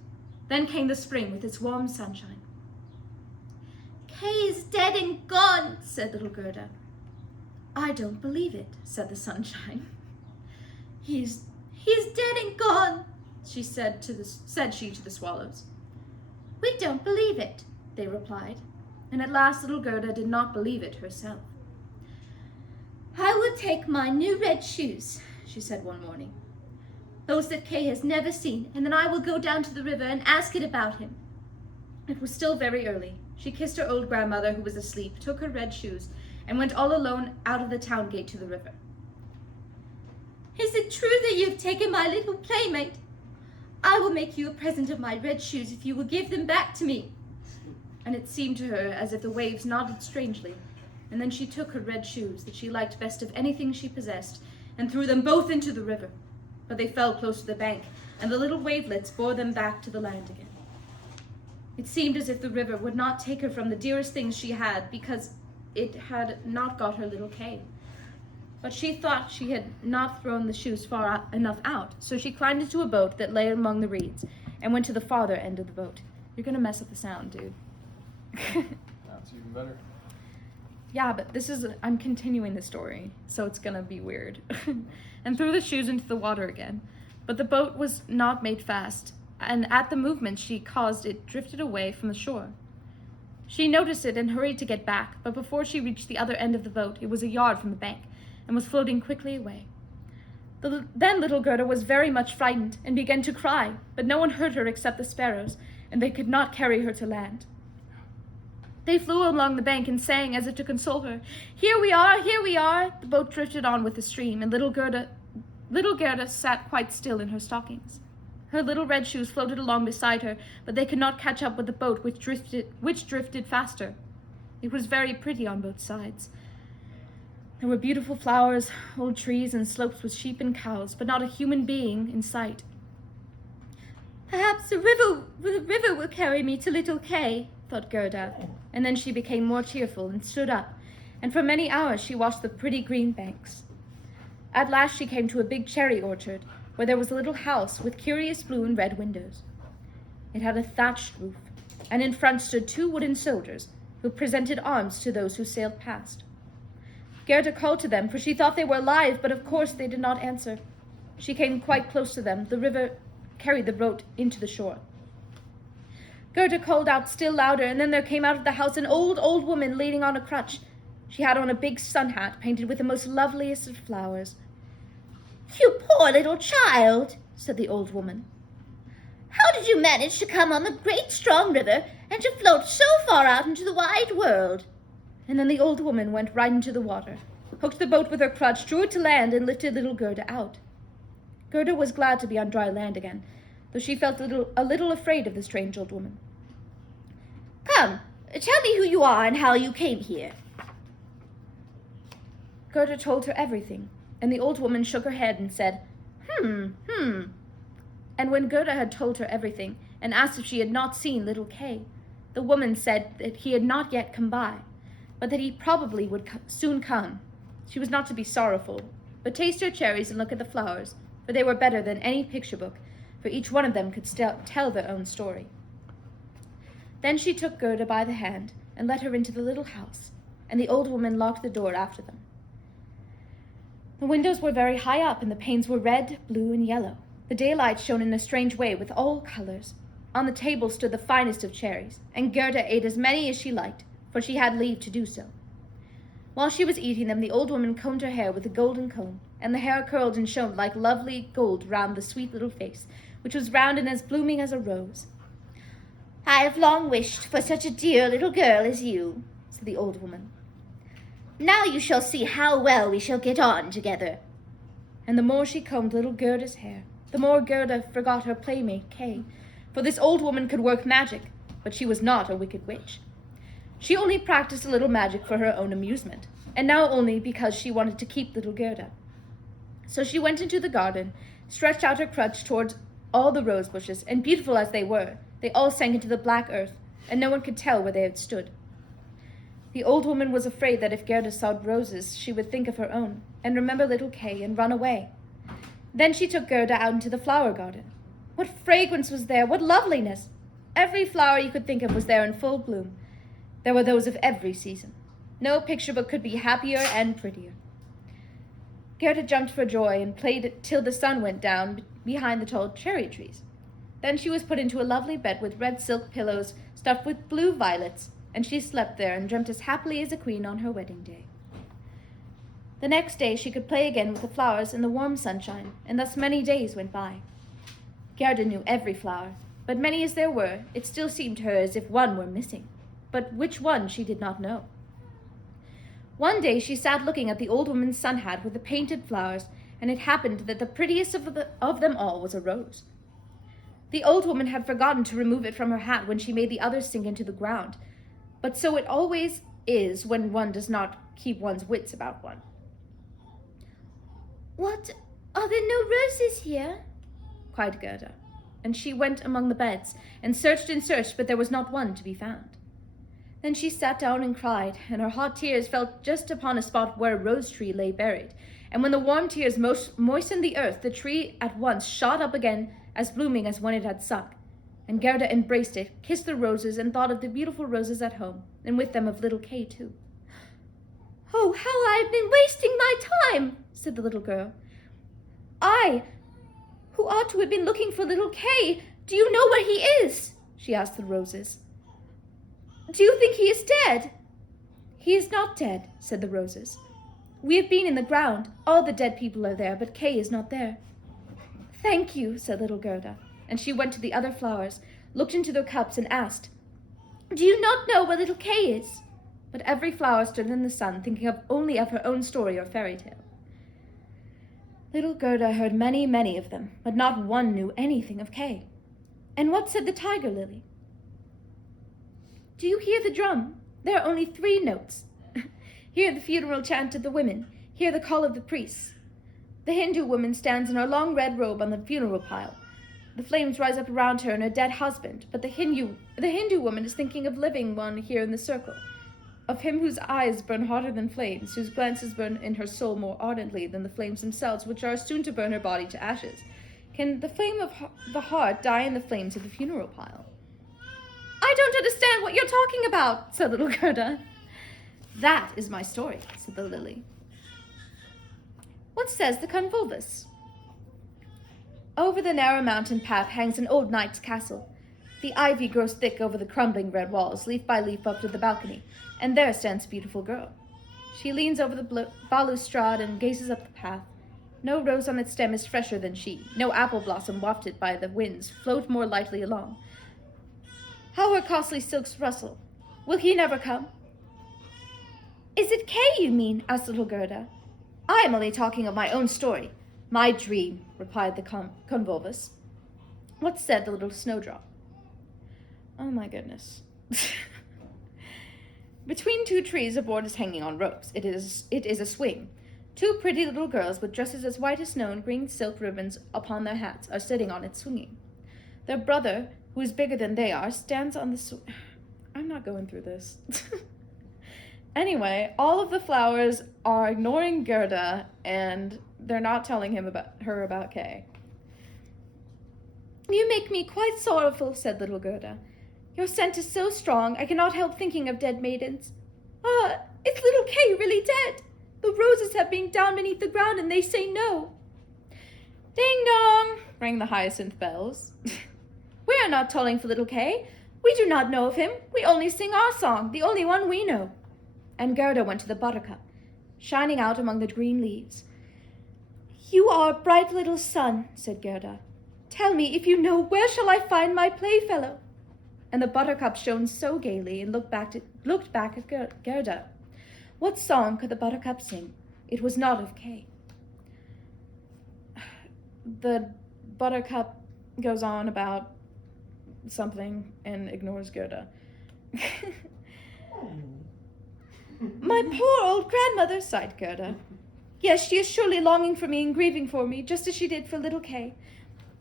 Then came the spring with its warm sunshine. "Kay is dead and gone," said little Gerda. "I don't believe it," said the sunshine. He's dead and gone," said she to the swallows. "We don't believe it," they replied, and at last little Gerda did not believe it herself. "I will take my new red shoes," she said one morning, "those that Kay has never seen, and then I will go down to the river and ask it about him." It was still very early. She kissed her old grandmother, who was asleep, took her red shoes, and went all alone out of the town gate to the river. "Is it true that you have taken my little playmate? I will make you a present of my red shoes if you will give them back to me." And it seemed to her as if the waves nodded strangely, and then she took her red shoes that she liked best of anything she possessed and threw them both into the river. But they fell close to the bank, and the little wavelets bore them back to the land again. It seemed as if the river would not take her from the dearest things she had, because it had not got her little Kay. But she thought she had not thrown the shoes far enough out, so she climbed into a boat that lay among the reeds and went to the farther end of the boat. You're gonna mess up the sound, dude. That's even better. Yeah, but I'm continuing the story, so it's gonna be weird. And threw the shoes into the water again. But the boat was not made fast, and at the movement she caused it drifted away from the shore. She noticed it and hurried to get back, but before she reached the other end of the boat, it was a yard from the bank, and was floating quickly away. Then little Gerda was very much frightened, and began to cry, but no one heard her except the sparrows, and they could not carry her to land. They flew along the bank and sang as if to console her, "Here we are, here we are!" The boat drifted on with the stream, and little Gerda sat quite still in her stockings. Her little red shoes floated along beside her, but they could not catch up with the boat, which drifted faster. It was very pretty on both sides. There were beautiful flowers, old trees, and slopes with sheep and cows, but not a human being in sight. "Perhaps the river will carry me to little Kay," thought Gerda, and then she became more cheerful and stood up, and for many hours she watched the pretty green banks. At last she came to a big cherry orchard, where there was a little house with curious blue and red windows. It had a thatched roof, and in front stood 2 wooden soldiers, who presented arms to those who sailed past. Gerda called to them, for she thought they were alive, but of course they did not answer. She came quite close to them. The river carried the boat into the shore. Gerda called out still louder, and then there came out of the house an old woman leaning on a crutch. She had on a big sun hat painted with the most loveliest of flowers. "You poor little child," said the old woman. "How did you manage to come on the great strong river and to float so far out into the wide world?" And then the old woman went right into the water, hooked the boat with her crutch, drew it to land, and lifted little Gerda out. Gerda was glad to be on dry land again, though she felt a little afraid of the strange old woman. "Come, tell me who you are and how you came here." Gerda told her everything, and the old woman shook her head and said, "Hmm." And when Gerda had told her everything, and asked if she had not seen little Kay, the woman said that he had not yet come by, but that he probably would soon come. She was not to be sorrowful, but taste her cherries and look at the flowers, for they were better than any picture book, for each one of them could tell their own story. Then she took Gerda by the hand and led her into the little house, and the old woman locked the door after them. The windows were very high up, and the panes were red, blue, and yellow. The daylight shone in a strange way with all colors. On the table stood the finest of cherries, and Gerda ate as many as she liked, for she had leave to do so. While she was eating them, the old woman combed her hair with a golden comb, and the hair curled and shone like lovely gold round the sweet little face, which was round and as blooming as a rose. "I have long wished for such a dear little girl as you," said the old woman. "Now you shall see how well we shall get on together." And the more she combed little Gerda's hair, the more Gerda forgot her playmate Kay, for this old woman could work magic, but she was not a wicked witch. She only practiced a little magic for her own amusement, and now only because she wanted to keep little Gerda. So she went into the garden, stretched out her crutch towards all the rose bushes, and beautiful as they were, they all sank into the black earth, and no one could tell where they had stood. The old woman was afraid that if Gerda saw roses, she would think of her own, and remember little Kay, and run away. Then she took Gerda out into the flower garden. What fragrance was there! What loveliness! Every flower you could think of was there in full bloom. There were those of every season. No picture book could be happier and prettier. Gerda jumped for joy and played till the sun went down behind the tall cherry trees. Then she was put into a lovely bed with red silk pillows stuffed with blue violets, and she slept there and dreamt as happily as a queen on her wedding day. The next day she could play again with the flowers in the warm sunshine, and thus many days went by. Gerda knew every flower, but many as there were, it still seemed to her as if one were missing. But which one she did not know. One day she sat looking at the old woman's sun hat with the painted flowers, and it happened that the prettiest of them all was a rose. The old woman had forgotten to remove it from her hat when she made the others sink into the ground, but so it always is when one does not keep one's wits about one. "What, are there no roses here?" cried Gerda, and she went among the beds, and searched, but there was not one to be found. Then she sat down and cried, and her hot tears fell just upon a spot where a rose tree lay buried, and when the warm tears moistened the earth, the tree at once shot up again as blooming as when it had sunk, and Gerda embraced it, kissed the roses, and thought of the beautiful roses at home, and with them of little Kay too. "Oh, how I have been wasting my time," said the little girl. "I, who ought to have been looking for little Kay, do you know where he is?" she asked the roses. Do you think he is dead? He is not dead, said the roses. We have been in the ground. All the dead people are there, but Kay is not there. Thank you, said little Gerda, and she went to the other flowers, looked into their cups, and asked, Do you not know where little Kay is? But every flower stood in the sun, thinking only of her own story or fairy tale. Little Gerda heard many, many of them, but not one knew anything of Kay. And what said the tiger lily? Do you hear the drum? There are only 3 notes. Hear the funeral chant of the women. Hear the call of the priests. The Hindu woman stands in her long red robe on the funeral pile. The flames rise up around her and her dead husband, but the Hindu woman is thinking of living one here in the circle, of him whose eyes burn hotter than flames, whose glances burn in her soul more ardently than the flames themselves, which are soon to burn her body to ashes. Can the flame of the heart die in the flames of the funeral pile? I don't understand what you're talking about, said little Gerda. That is my story, said the lily. What says the convolvulus? Over the narrow mountain path hangs an old knight's castle. The ivy grows thick over the crumbling red walls, leaf by leaf up to the balcony, and there stands a beautiful girl. She leans over the balustrade and gazes up the path. No rose on its stem is fresher than she. No apple blossom wafted by the winds float more lightly along. How her costly silks rustle. Will he never come? Is it Kay you mean? Asked little Gerda. I am only talking of my own story. My dream, replied the convolvulus. What said the little snowdrop? Oh my goodness. Between 2 trees a board is hanging on ropes. It is a swing. 2 pretty little girls with dresses as white as snow and green silk ribbons upon their hats are sitting on it swinging. Their brother, who is bigger than they are, stands on the I'm not going through this. Anyway, all of the flowers are ignoring Gerda, and they're not telling her about Kay. You make me quite sorrowful, said little Gerda. Your scent is so strong, I cannot help thinking of dead maidens. Ah, is little Kay really dead? The roses have been down beneath the ground, and they say no. Ding dong, rang the hyacinth bells. We are not tolling for little Kay. We do not know of him. We only sing our song, the only one we know. And Gerda went to the buttercup, shining out among the green leaves. You are a bright little sun, said Gerda. Tell me, if you know, where shall I find my playfellow? And the buttercup shone so gaily and looked back at Gerda. What song could the buttercup sing? It was not of Kay. The buttercup goes on about something and ignores Gerda. My poor old grandmother, sighed Gerda. Yes, she is surely longing for me and grieving for me, just as she did for little Kay.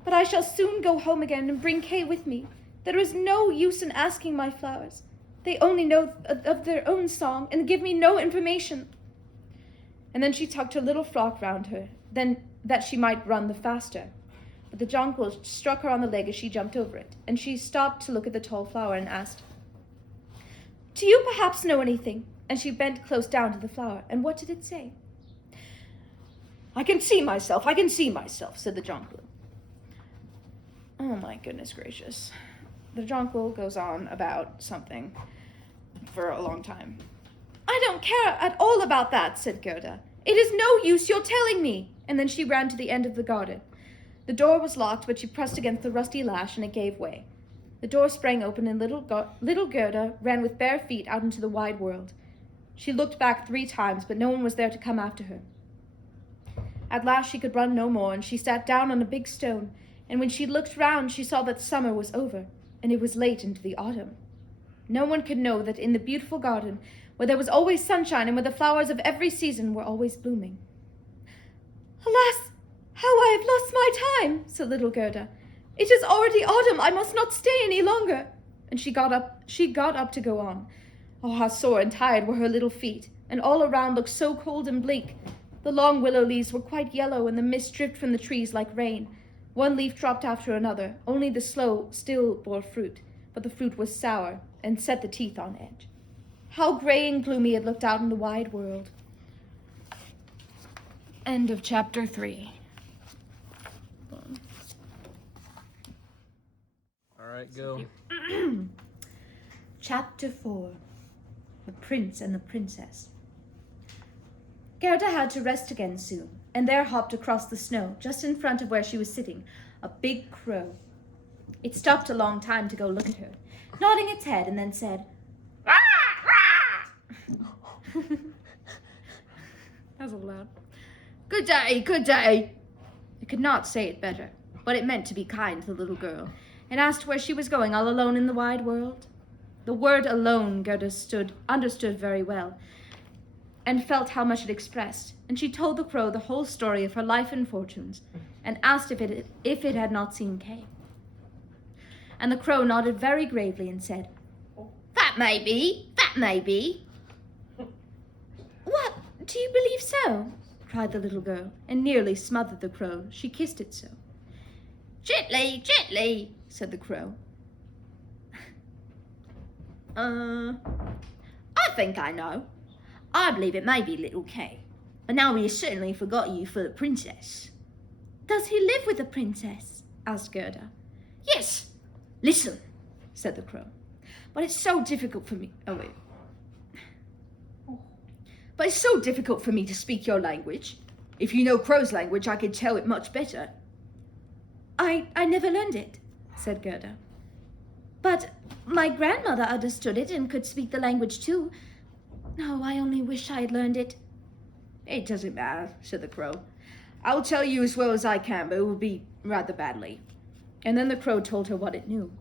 But I shall soon go home again and bring Kay with me. There is no use in asking my flowers. They only know of their own song and give me no information. And then she tucked her little frock round her, then that she might run the faster. But the jonquil struck her on the leg as she jumped over it, and she stopped to look at the tall flower and asked, Do you perhaps know anything? And she bent close down to the flower. And what did it say? I can see myself, said the jonquil. Oh my goodness gracious. The jonquil goes on about something for a long time. I don't care at all about that, said Gerda. It is no use your telling me. And then she ran to the end of the garden. The door was locked, but she pressed against the rusty latch and it gave way. The door sprang open and little Gerda ran with bare feet out into the wide world. She looked back 3 times, but no one was there to come after her. At last she could run no more, and she sat down on a big stone, and when she looked round she saw that summer was over, and it was late into the autumn. No one could know that in the beautiful garden, where there was always sunshine and where the flowers of every season were always blooming. Alas, how I have lost my time, said little Gerda. It is already autumn, I must not stay any longer. And she got up to go on. Oh, how sore and tired were her little feet, and all around looked so cold and bleak. The long willow leaves were quite yellow, and the mist dripped from the trees like rain. One leaf dropped after another, only the sloe still bore fruit, but the fruit was sour and set the teeth on edge. How gray and gloomy it looked out in the wide world. End of chapter 3. All right, go. Chapter 4. The Prince and the Princess. Gerda had to rest again soon, and there hopped across the snow, just in front of where she was sitting, a big crow. It stopped a long time to go look at her, nodding its head, and then said, "Rah, rah!" That was loud. "Good day, good day." It could not say it better, but it meant to be kind to the little girl, and asked where she was going all alone in the wide world. The word alone Gerda understood very well, and felt how much it expressed, and she told the crow the whole story of her life and fortunes, and asked if it had not seen Kay. And the crow nodded very gravely and said, "That may be, that may be." "What, do you believe so?" cried the little girl, and nearly smothered the crow, she kissed it so. "Gently, gently," said the crow. I think I know. I believe it may be little Kay, but now we have certainly forgot you for the princess." "Does he live with the princess?" asked Gerda. "Yes. Listen," said the crow. "But it's so difficult for me. But it's so difficult for me to speak your language. If you know crow's language, I could tell it much better." I never learned it," said Gerda. "But my grandmother understood it and could speak the language too. Oh, I only wish I had learned it." "It doesn't matter," said the crow. "I'll tell you as well as I can, but it will be rather badly." And then the crow told her what it knew.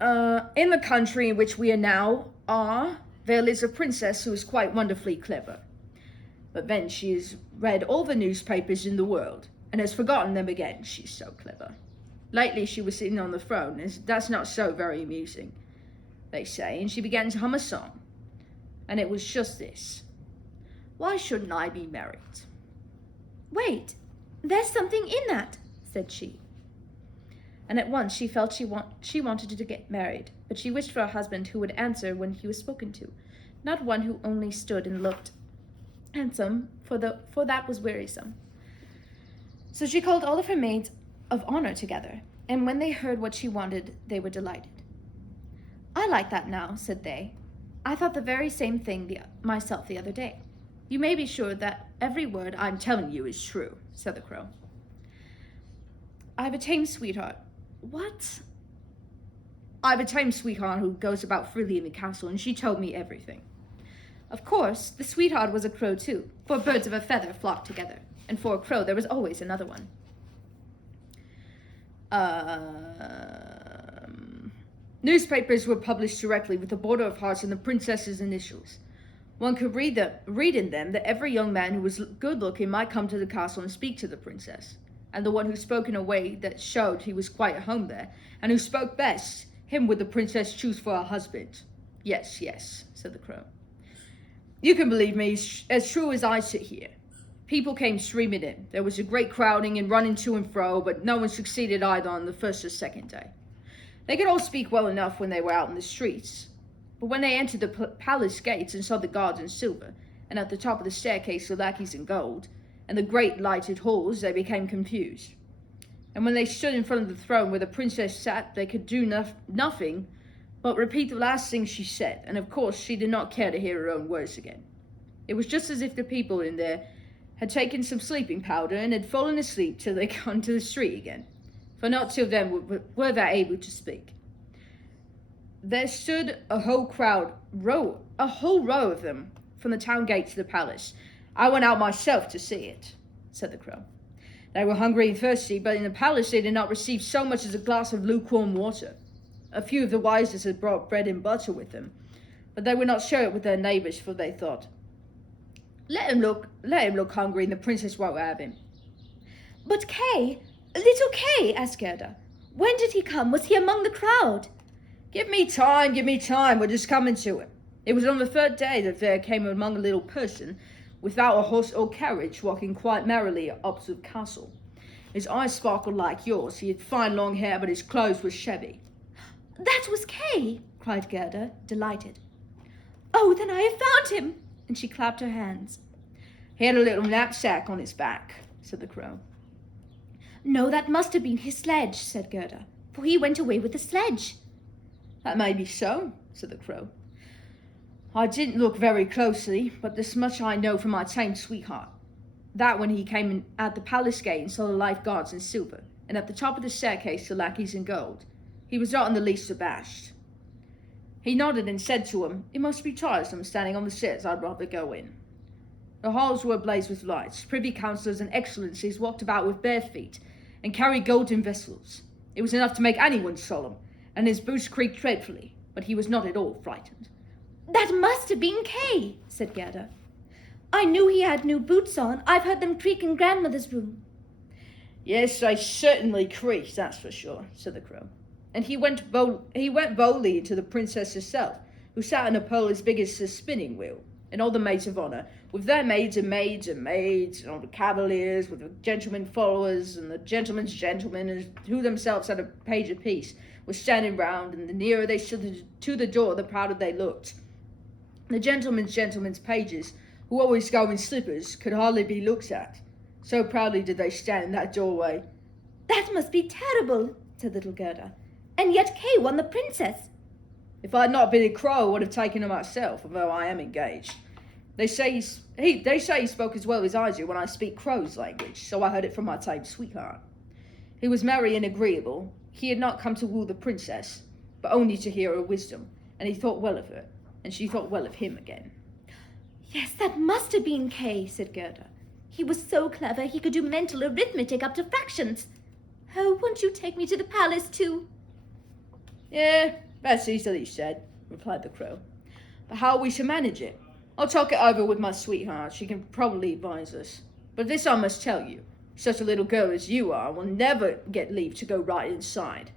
In the country in which we now are, there lives a princess who is quite wonderfully clever. But then she has read all the newspapers in the world, and has forgotten them again, she's so clever. Lately she was sitting on the throne, and that's not so very amusing, they say, and she began to hum a song. And it was just this: "Why shouldn't I be married?" "Wait, there's something in that," said she. And at once she felt she wanted to get married, but she wished for a husband who would answer when he was spoken to, not one who only stood and looked handsome, for that was wearisome. So she called all of her maids of honor together, and when they heard what she wanted, they were delighted. "I like that now," said they. "I thought the very same thing myself the other day. You may be sure that every word I'm telling you is true," said the crow. "I have a tame sweetheart." "What?" "I have a tame sweetheart who goes about freely in the castle, and she told me everything." Of course, the sweetheart was a crow too, for birds of a feather flock together, and for a crow there was always another one. Newspapers were published directly with the border of hearts and the princess's initials. One could read in them that every young man who was good-looking might come to the castle and speak to the princess, and the one who spoke in a way that showed he was quite at home there, and who spoke best, him would the princess choose for her husband. "Yes, yes," said the crow. "You can believe me, as true as I sit here. People came streaming in. There was a great crowding and running to and fro, but no one succeeded either on the first or second day. They could all speak well enough when they were out in the streets, but when they entered the palace gates and saw the guards in silver, and at the top of the staircase the lackeys in gold, and the great lighted halls, they became confused. And when they stood in front of the throne where the princess sat, they could do nothing but repeat the last thing she said, and of course she did not care to hear her own words again. It was just as if the people in there had taken some sleeping powder and had fallen asleep till they got into the street again, for not till then were they able to speak. There stood a whole row of them, from the town gate to the palace. I went out myself to see it," said the crow. "They were hungry and thirsty, but in the palace they did not receive so much as a glass of lukewarm water. A few of the wisest had brought bread and butter with them, but they would not share it with their neighbors, for they thought, let him look hungry, and the princess won't have him." "But Kay, little Kay," asked Gerda. "When did he come? Was he among the crowd?" Give me time, we're just coming to it. It was on the third day that there came among a little person, without a horse or carriage, walking quite merrily up to the castle. His eyes sparkled like yours, he had fine long hair, but his clothes were shabby." "That was Kay," cried Gerda, delighted. "Oh, then I have found him," and she clapped her hands. "He had a little knapsack on his back," said the crow. "No, that must have been his sledge," said Gerda. for he went away with the sledge. That may be so, said the crow. I didn't look very closely, but this much I know from my tame sweetheart. That when he came in at the palace gate and saw the life guards in silver, and at the top of the staircase the lackeys in gold, he was not in the least abashed. He nodded and said to him, "It must be tiresome standing on the stairs, I'd rather go in." The halls were ablaze with lights. Privy councillors and excellencies walked about with bare feet and carried golden vessels. It was enough to make anyone solemn, and his boots creaked dreadfully, but he was not at all frightened. That must have been Kay, said Gerda. I knew he had new boots on. I've heard them creak in grandmother's room. Yes, they certainly creaked, that's for sure, said the crow. And he went boldly to the princess herself, who sat on a pole as big as a spinning wheel, and all the maids of honour, with their maids, and all the cavaliers, with the gentlemen followers, and the gentlemen's gentlemen, who themselves had a page apiece, were standing round, and the nearer they stood to the door, the prouder they looked. The gentlemen's pages, who always go in slippers, could hardly be looked at. So proudly did they stand in that doorway. That must be terrible, said little Gerda. And yet Kay won the princess. If I had not been a crow, I would have taken her myself, although I am engaged. They say he spoke as well as I do when I speak crow's language, so I heard it from my tame sweetheart. He was merry and agreeable. He had not come to woo the princess, but only to hear her wisdom, and he thought well of her, and she thought well of him again. Yes, that must have been Kay, said Gerda. He was so clever he could do mental arithmetic up to fractions. Oh, won't you take me to the palace too? Yeah, that's easily said, replied the crow. But how we shall manage it? I'll talk it over with my sweetheart. She can probably advise us. But this I must tell you. Such a little girl as you are will never get leave to go right inside.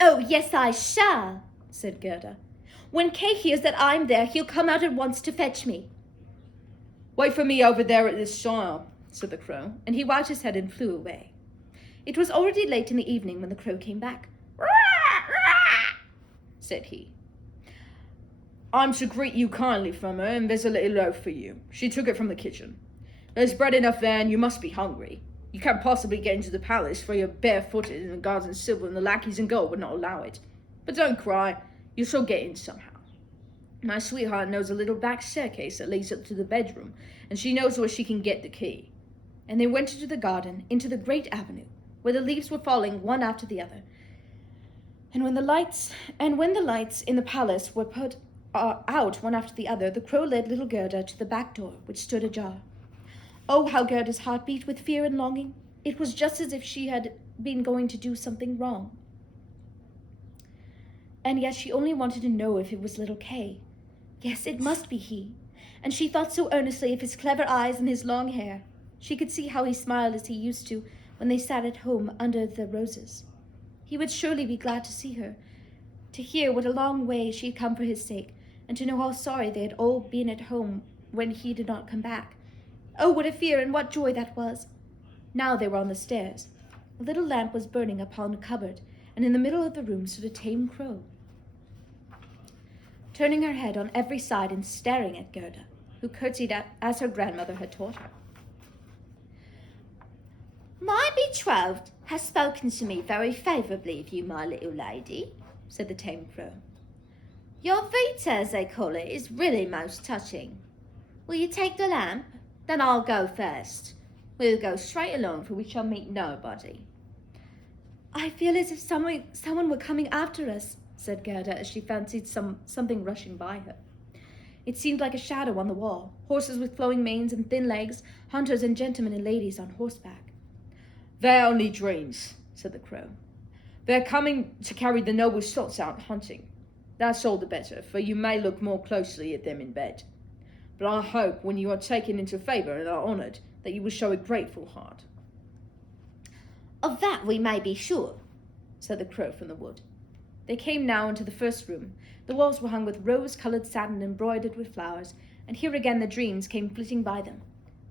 Oh, yes, I shall, said Gerda. When Kay hears that I'm there, he'll come out at once to fetch me. Wait for me over there at this stile, said the crow, and he wagged his head and flew away. It was already late in the evening when the crow came back. Said he. I'm to greet you kindly from her, and there's a little loaf for you. She took it from the kitchen. There's bread enough there, and you must be hungry. You can't possibly get into the palace, for you're barefooted, and the guards in silver and the lackeys in gold would not allow it. But don't cry, you shall get in somehow. My sweetheart knows a little back staircase that leads up to the bedroom, and she knows where she can get the key. And they went into the garden, into the great avenue, where the leaves were falling one after the other. And when the lights in the palace were put out one after the other, the crow led little Gerda to the back door, which stood ajar. Oh, how Gerda's heart beat with fear and longing. It was just as if she had been going to do something wrong. And yet she only wanted to know if it was little Kay. Yes, it must be he. And she thought so earnestly of his clever eyes and his long hair. She could see how he smiled as he used to when they sat at home under the roses. He would surely be glad to see her, to hear what a long way she had come for his sake, and to know how sorry they had all been at home when he did not come back. Oh, what a fear and what joy that was! Now they were on the stairs. A little lamp was burning upon a cupboard, and in the middle of the room stood a tame crow, turning her head on every side and staring at Gerda, who curtsied as her grandmother had taught her. My betrothed has spoken to me very favourably of you, my little lady, said the tame crow. Your vita, as they call it, is really most touching. Will you take the lamp? Then I'll go first. We'll go straight along, for we shall meet nobody. I feel as if someone were coming after us, said Gerda, as she fancied something rushing by her. It seemed like a shadow on the wall, horses with flowing manes and thin legs, hunters and gentlemen and ladies on horseback. They're only dreams, said the crow. They're coming to carry the noble slots out hunting. That's all the better, for you may look more closely at them in bed. But I hope, when you are taken into favour and are honoured, that you will show a grateful heart. Of that we may be sure, said the crow from the wood. They came now into the first room. The walls were hung with rose-coloured satin embroidered with flowers, and here again the dreams came flitting by them.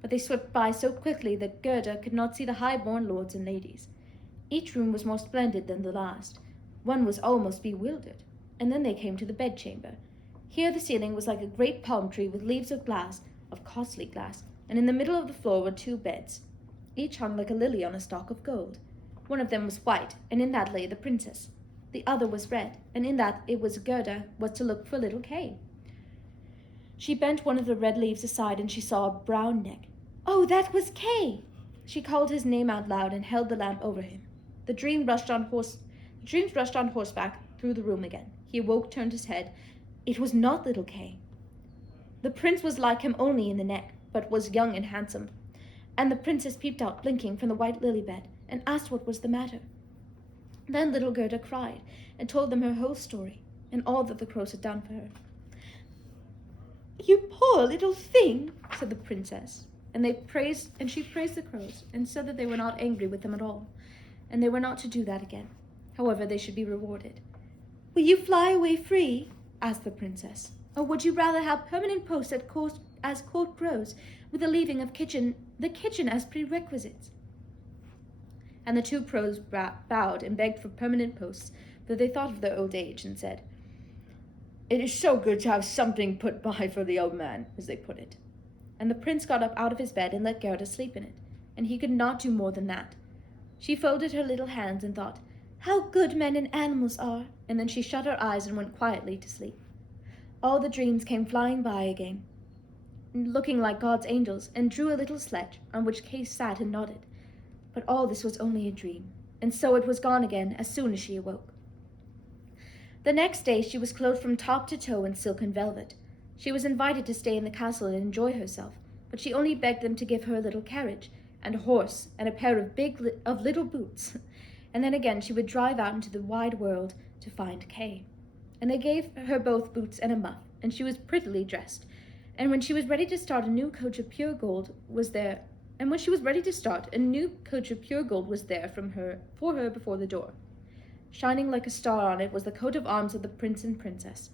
But they swept by so quickly that Gerda could not see the high-born lords and ladies. Each room was more splendid than the last. One was almost bewildered. And then they came to the bedchamber. Here the ceiling was like a great palm tree with leaves of glass, of costly glass, and in the middle of the floor were two beds. Each hung like a lily on a stalk of gold. One of them was white, and in that lay the princess. The other was red, and in that it was Gerda was to look for little Kay. She bent one of the red leaves aside, and she saw a brown neck. Oh, that was Kay! She called his name out loud and held the lamp over him. The dreams rushed on horseback through the room again. He awoke, turned his head. It was not little Kay. The prince was like him only in the neck, but was young and handsome. And the princess peeped out, blinking, from the white lily bed, and asked what was the matter. Then little Gerda cried, and told them her whole story, and all that the crows had done for her. You poor little thing, said the princess, and she praised the crows, and said that they were not angry with them at all, and they were not to do that again. However, they should be rewarded. Will you fly away free? Asked the princess. Or would you rather have permanent posts as court crows, with the leaving of the kitchen as prerequisites? And the two crows bowed and begged for permanent posts, for they thought of their old age, and said, It is so good to have something put by for the old man, as they put it. And the prince got up out of his bed and let Gerda sleep in it, and he could not do more than that. She folded her little hands and thought, How good men and animals are, and then she shut her eyes and went quietly to sleep. All the dreams came flying by again, looking like God's angels, and drew a little sledge, on which Kay sat and nodded. But all this was only a dream, and so it was gone again as soon as she awoke. The next day she was clothed from top to toe in silk and velvet. She was invited to stay in the castle and enjoy herself, but she only begged them to give her a little carriage, and a horse, and a pair of little boots. And then again she would drive out into the wide world to find Kay. And they gave her both boots and a muff, and she was prettily dressed. And when she was ready to start, a new coach of pure gold was there. And when she was ready to start, a new coach of pure gold was there for her before the door. Shining like a star on it was the coat of arms of the prince and princess.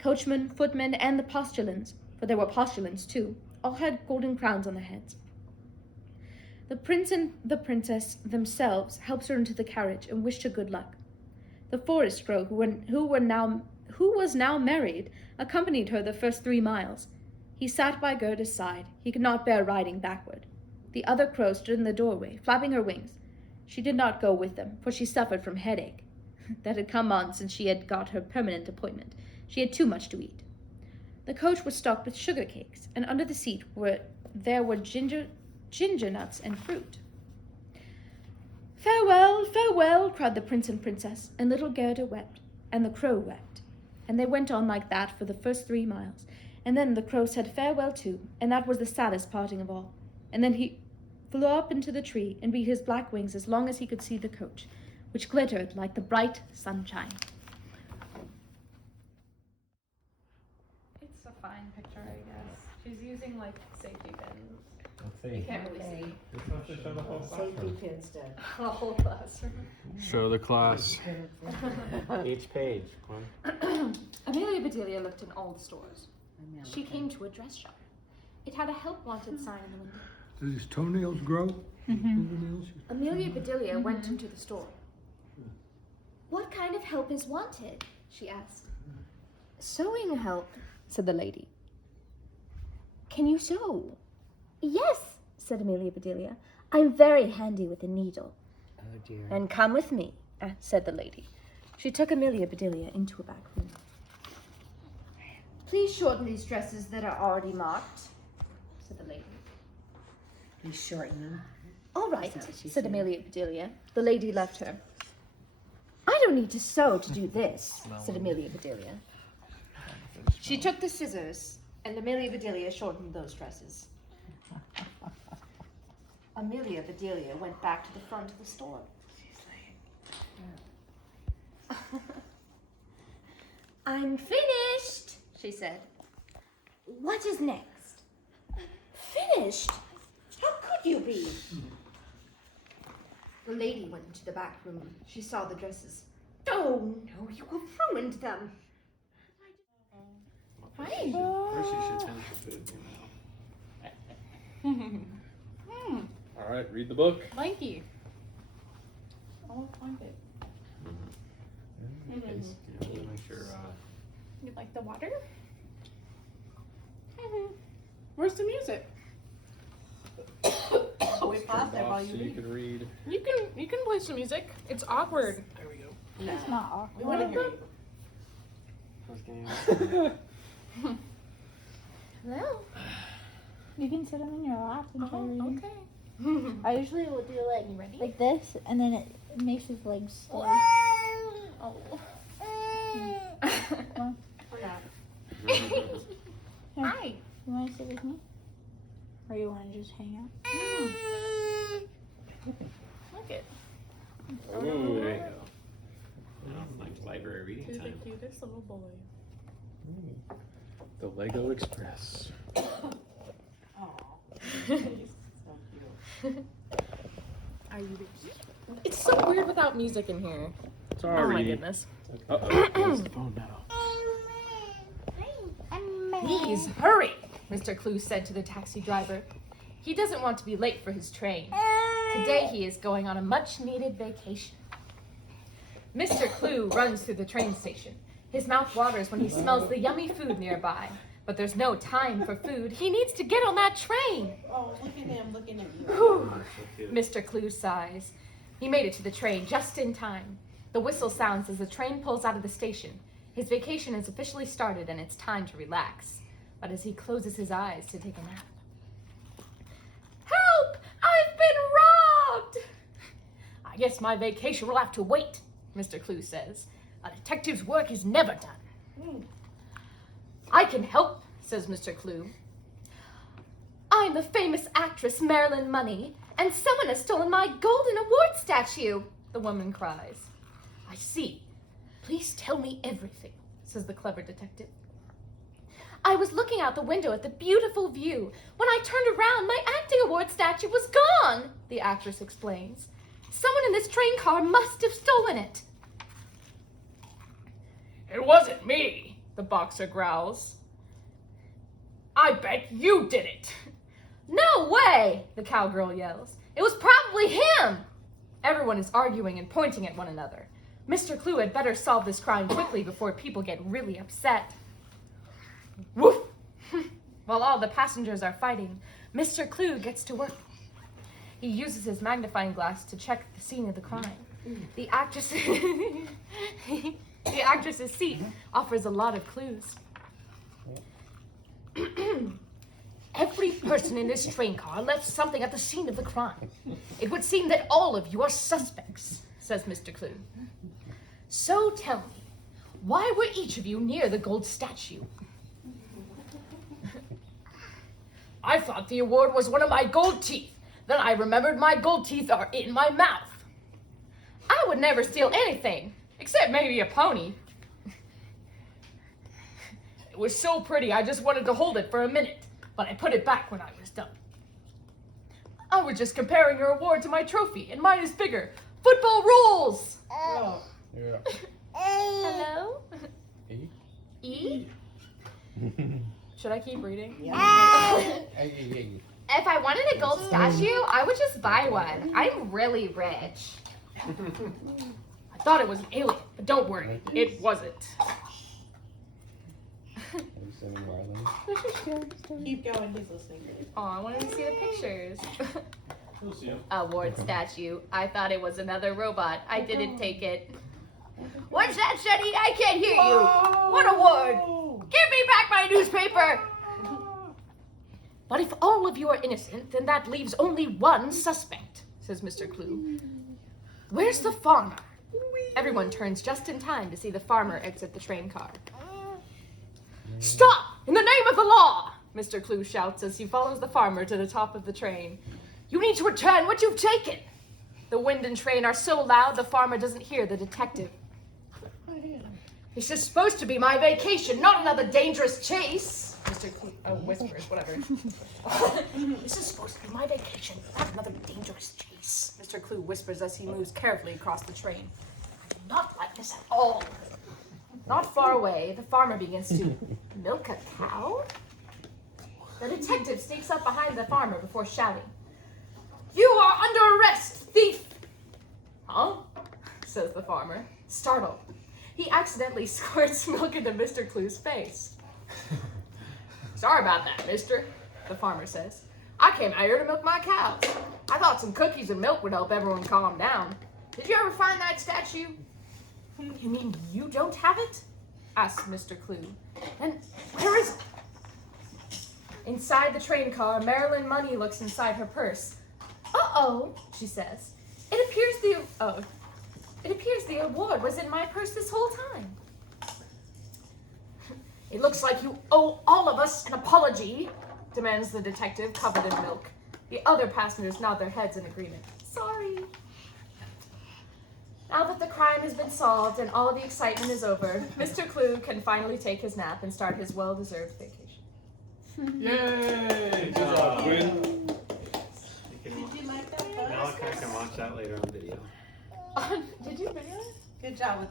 Coachmen, footmen, and the postulants, for there were postulants too, all had golden crowns on their heads. The prince and the princess themselves helped her into the carriage and wished her good luck. The forest crow, who was now married, accompanied her the first 3 miles. He sat by Gerda's side. He could not bear riding backward. The other crow stood in the doorway, flapping her wings. She did not go with them, for she suffered from headache. That had come on since she had got her permanent appointment. She had too much to eat. The coach was stocked with sugar cakes, and under the seat were ginger nuts and fruit. Farewell, farewell, cried the prince and princess, and little Gerda wept, and the crow wept. And they went on like that for the first 3 miles, and then the crow said farewell too, and that was the saddest parting of all. And then he flew up into the tree and beat his black wings as long as he could see the coach, which glittered like the bright sunshine. It's a fine picture, I guess. She's using like safety pins. Let's You see. can't really see You're supposed to show the whole Safety classroom. pin instead. the whole classroom. Show the class. Each page, Quinn. Amelia Bedelia looked in all the stores. She came to a dress shop. It had a help wanted sign in the window. Do his toenails grow? Fingernails? Amelia Bedelia went into the store. What kind of help is wanted? She asked. Sewing help, said the lady. Can you sew? Yes, said Amelia Bedelia. I'm very handy with a needle. Oh dear. And come with me, said the lady. She took Amelia Bedelia into a back room. Please shorten these dresses that are already marked, said the lady. You shorten them. All right, Is that what she said said? Amelia Bedelia. The lady left her. I don't need to sew to do this, said Amelia Bedelia. She took the scissors, and Amelia Bedelia shortened those dresses. Amelia Bedelia went back to the front of the store. I'm finished, she said. What is next? Finished? How could you be? The lady went into the back room. She saw the dresses. Oh no, you have ruined them. First you should finish the food. All right, read the book. Lanky. I'll find it. Taste, make sure. You like the water? Where's the music? We turned off so you can read. You can play some music. It's awkward. There we go. It's not awkward. We want to hear you. Hello. You can sit them in your lap and try reading. Okay. I usually will do like this, and then it makes his legs stay. Oh. Well, Hi. you want to sit with me? Or you want to just hang out? Look it. Ooh, there you go. Now it's like library reading You're the time. cutest little boy. The Lego Express. Are you? It's so weird without music in here. Sorry. Oh my goodness. Uh-oh. the phone battle. Please, hurry, Mr. Clue said to the taxi driver. He doesn't want to be late for his train. Today he is going on a much-needed vacation. Mr. Clue runs through the train station. His mouth waters when he smells the yummy food nearby. But there's no time for food. He needs to get on that train. Oh, look at him looking at you. Whew. Mr. Clue sighs. He made it to the train just in time. The whistle sounds as the train pulls out of the station. His vacation has officially started and it's time to relax. But as he closes his eyes to take a nap. Help! I've been robbed! I guess my vacation will have to wait, Mr. Clue says. A detective's work is never done. I can help, says Mr. Clue. I'm the famous actress Marilyn Money, and someone has stolen my golden award statue, the woman cries. I see. Please tell me everything, says the clever detective. I was looking out the window at the beautiful view. When I turned around, my acting award statue was gone, the actress explains. Someone in this train car must have stolen it. It wasn't me, the boxer growls. I bet you did it. No way, the cowgirl yells. It was probably him. Everyone is arguing and pointing at one another. Mr. Clue had better solve this crime quickly before people get really upset. Woof! While all the passengers are fighting, Mr. Clue gets to work. He uses his magnifying glass to check the scene of the crime. The actress's seat offers a lot of clues. Every person in this train car left something at the scene of the crime. It would seem that all of you are suspects, says Mr. Clue. So tell me, why were each of you near the gold statue? I thought the award was one of my gold teeth. Then I remembered my gold teeth are in my mouth. I would never steal anything, except maybe a pony. It was so pretty, I just wanted to hold it for a minute, but I put it back when I was done. I was just comparing your award to my trophy, and mine is bigger. Football rules! Oh. Yeah. Hello? E? E? Should I keep reading? If I wanted a gold statue, I would just buy one. I'm really rich. I thought it was an alien, but don't worry, it wasn't. Keep going, he's listening. Oh, I wanted to see the pictures. We'll see him. Award statue. I thought it was another robot. I didn't take it. What's that, Sonny? I can't hear you. What award? Give me back my newspaper. But if all of you are innocent, then that leaves only one suspect, says Mr. Clue. Where's the farmer? Everyone turns just in time to see the farmer exit the train car. Stop! In the name of the law! Mr. Clue shouts as he follows the farmer to the top of the train. You need to return what you've taken! The wind and train are so loud the farmer doesn't hear the detective. This is supposed to be my vacation, not another dangerous chase! Mr. Clue whispers, whatever. This is supposed to be my vacation, not another dangerous chase. Mr. Clue whispers as he moves carefully across the train. I do not like this at all. Not far away, the farmer begins to milk a cow. The detective sneaks up behind the farmer before shouting, You are under arrest, thief! Huh? Says the farmer, startled. He accidentally squirts milk into Mr. Clue's face. Sorry about that, mister, the farmer says. I came out here to milk my cows. I thought some cookies and milk would help everyone calm down. Did you ever find that statue? You mean you don't have it? Asked Mr. Clue. And where is it? Inside the train car, Marilyn Money looks inside her purse. Uh-oh, she says. It appears the award was in my purse this whole time. It looks like you owe all of us an apology, demands the detective, covered in milk. The other passengers nod their heads in agreement. Sorry. Now that the crime has been solved and all the excitement is over, Mr. Clue can finally take his nap and start his well-deserved vacation. Yay! Good job, Quinn. Did you like that? Malachi can watch that later on video. Did you video it? Good job with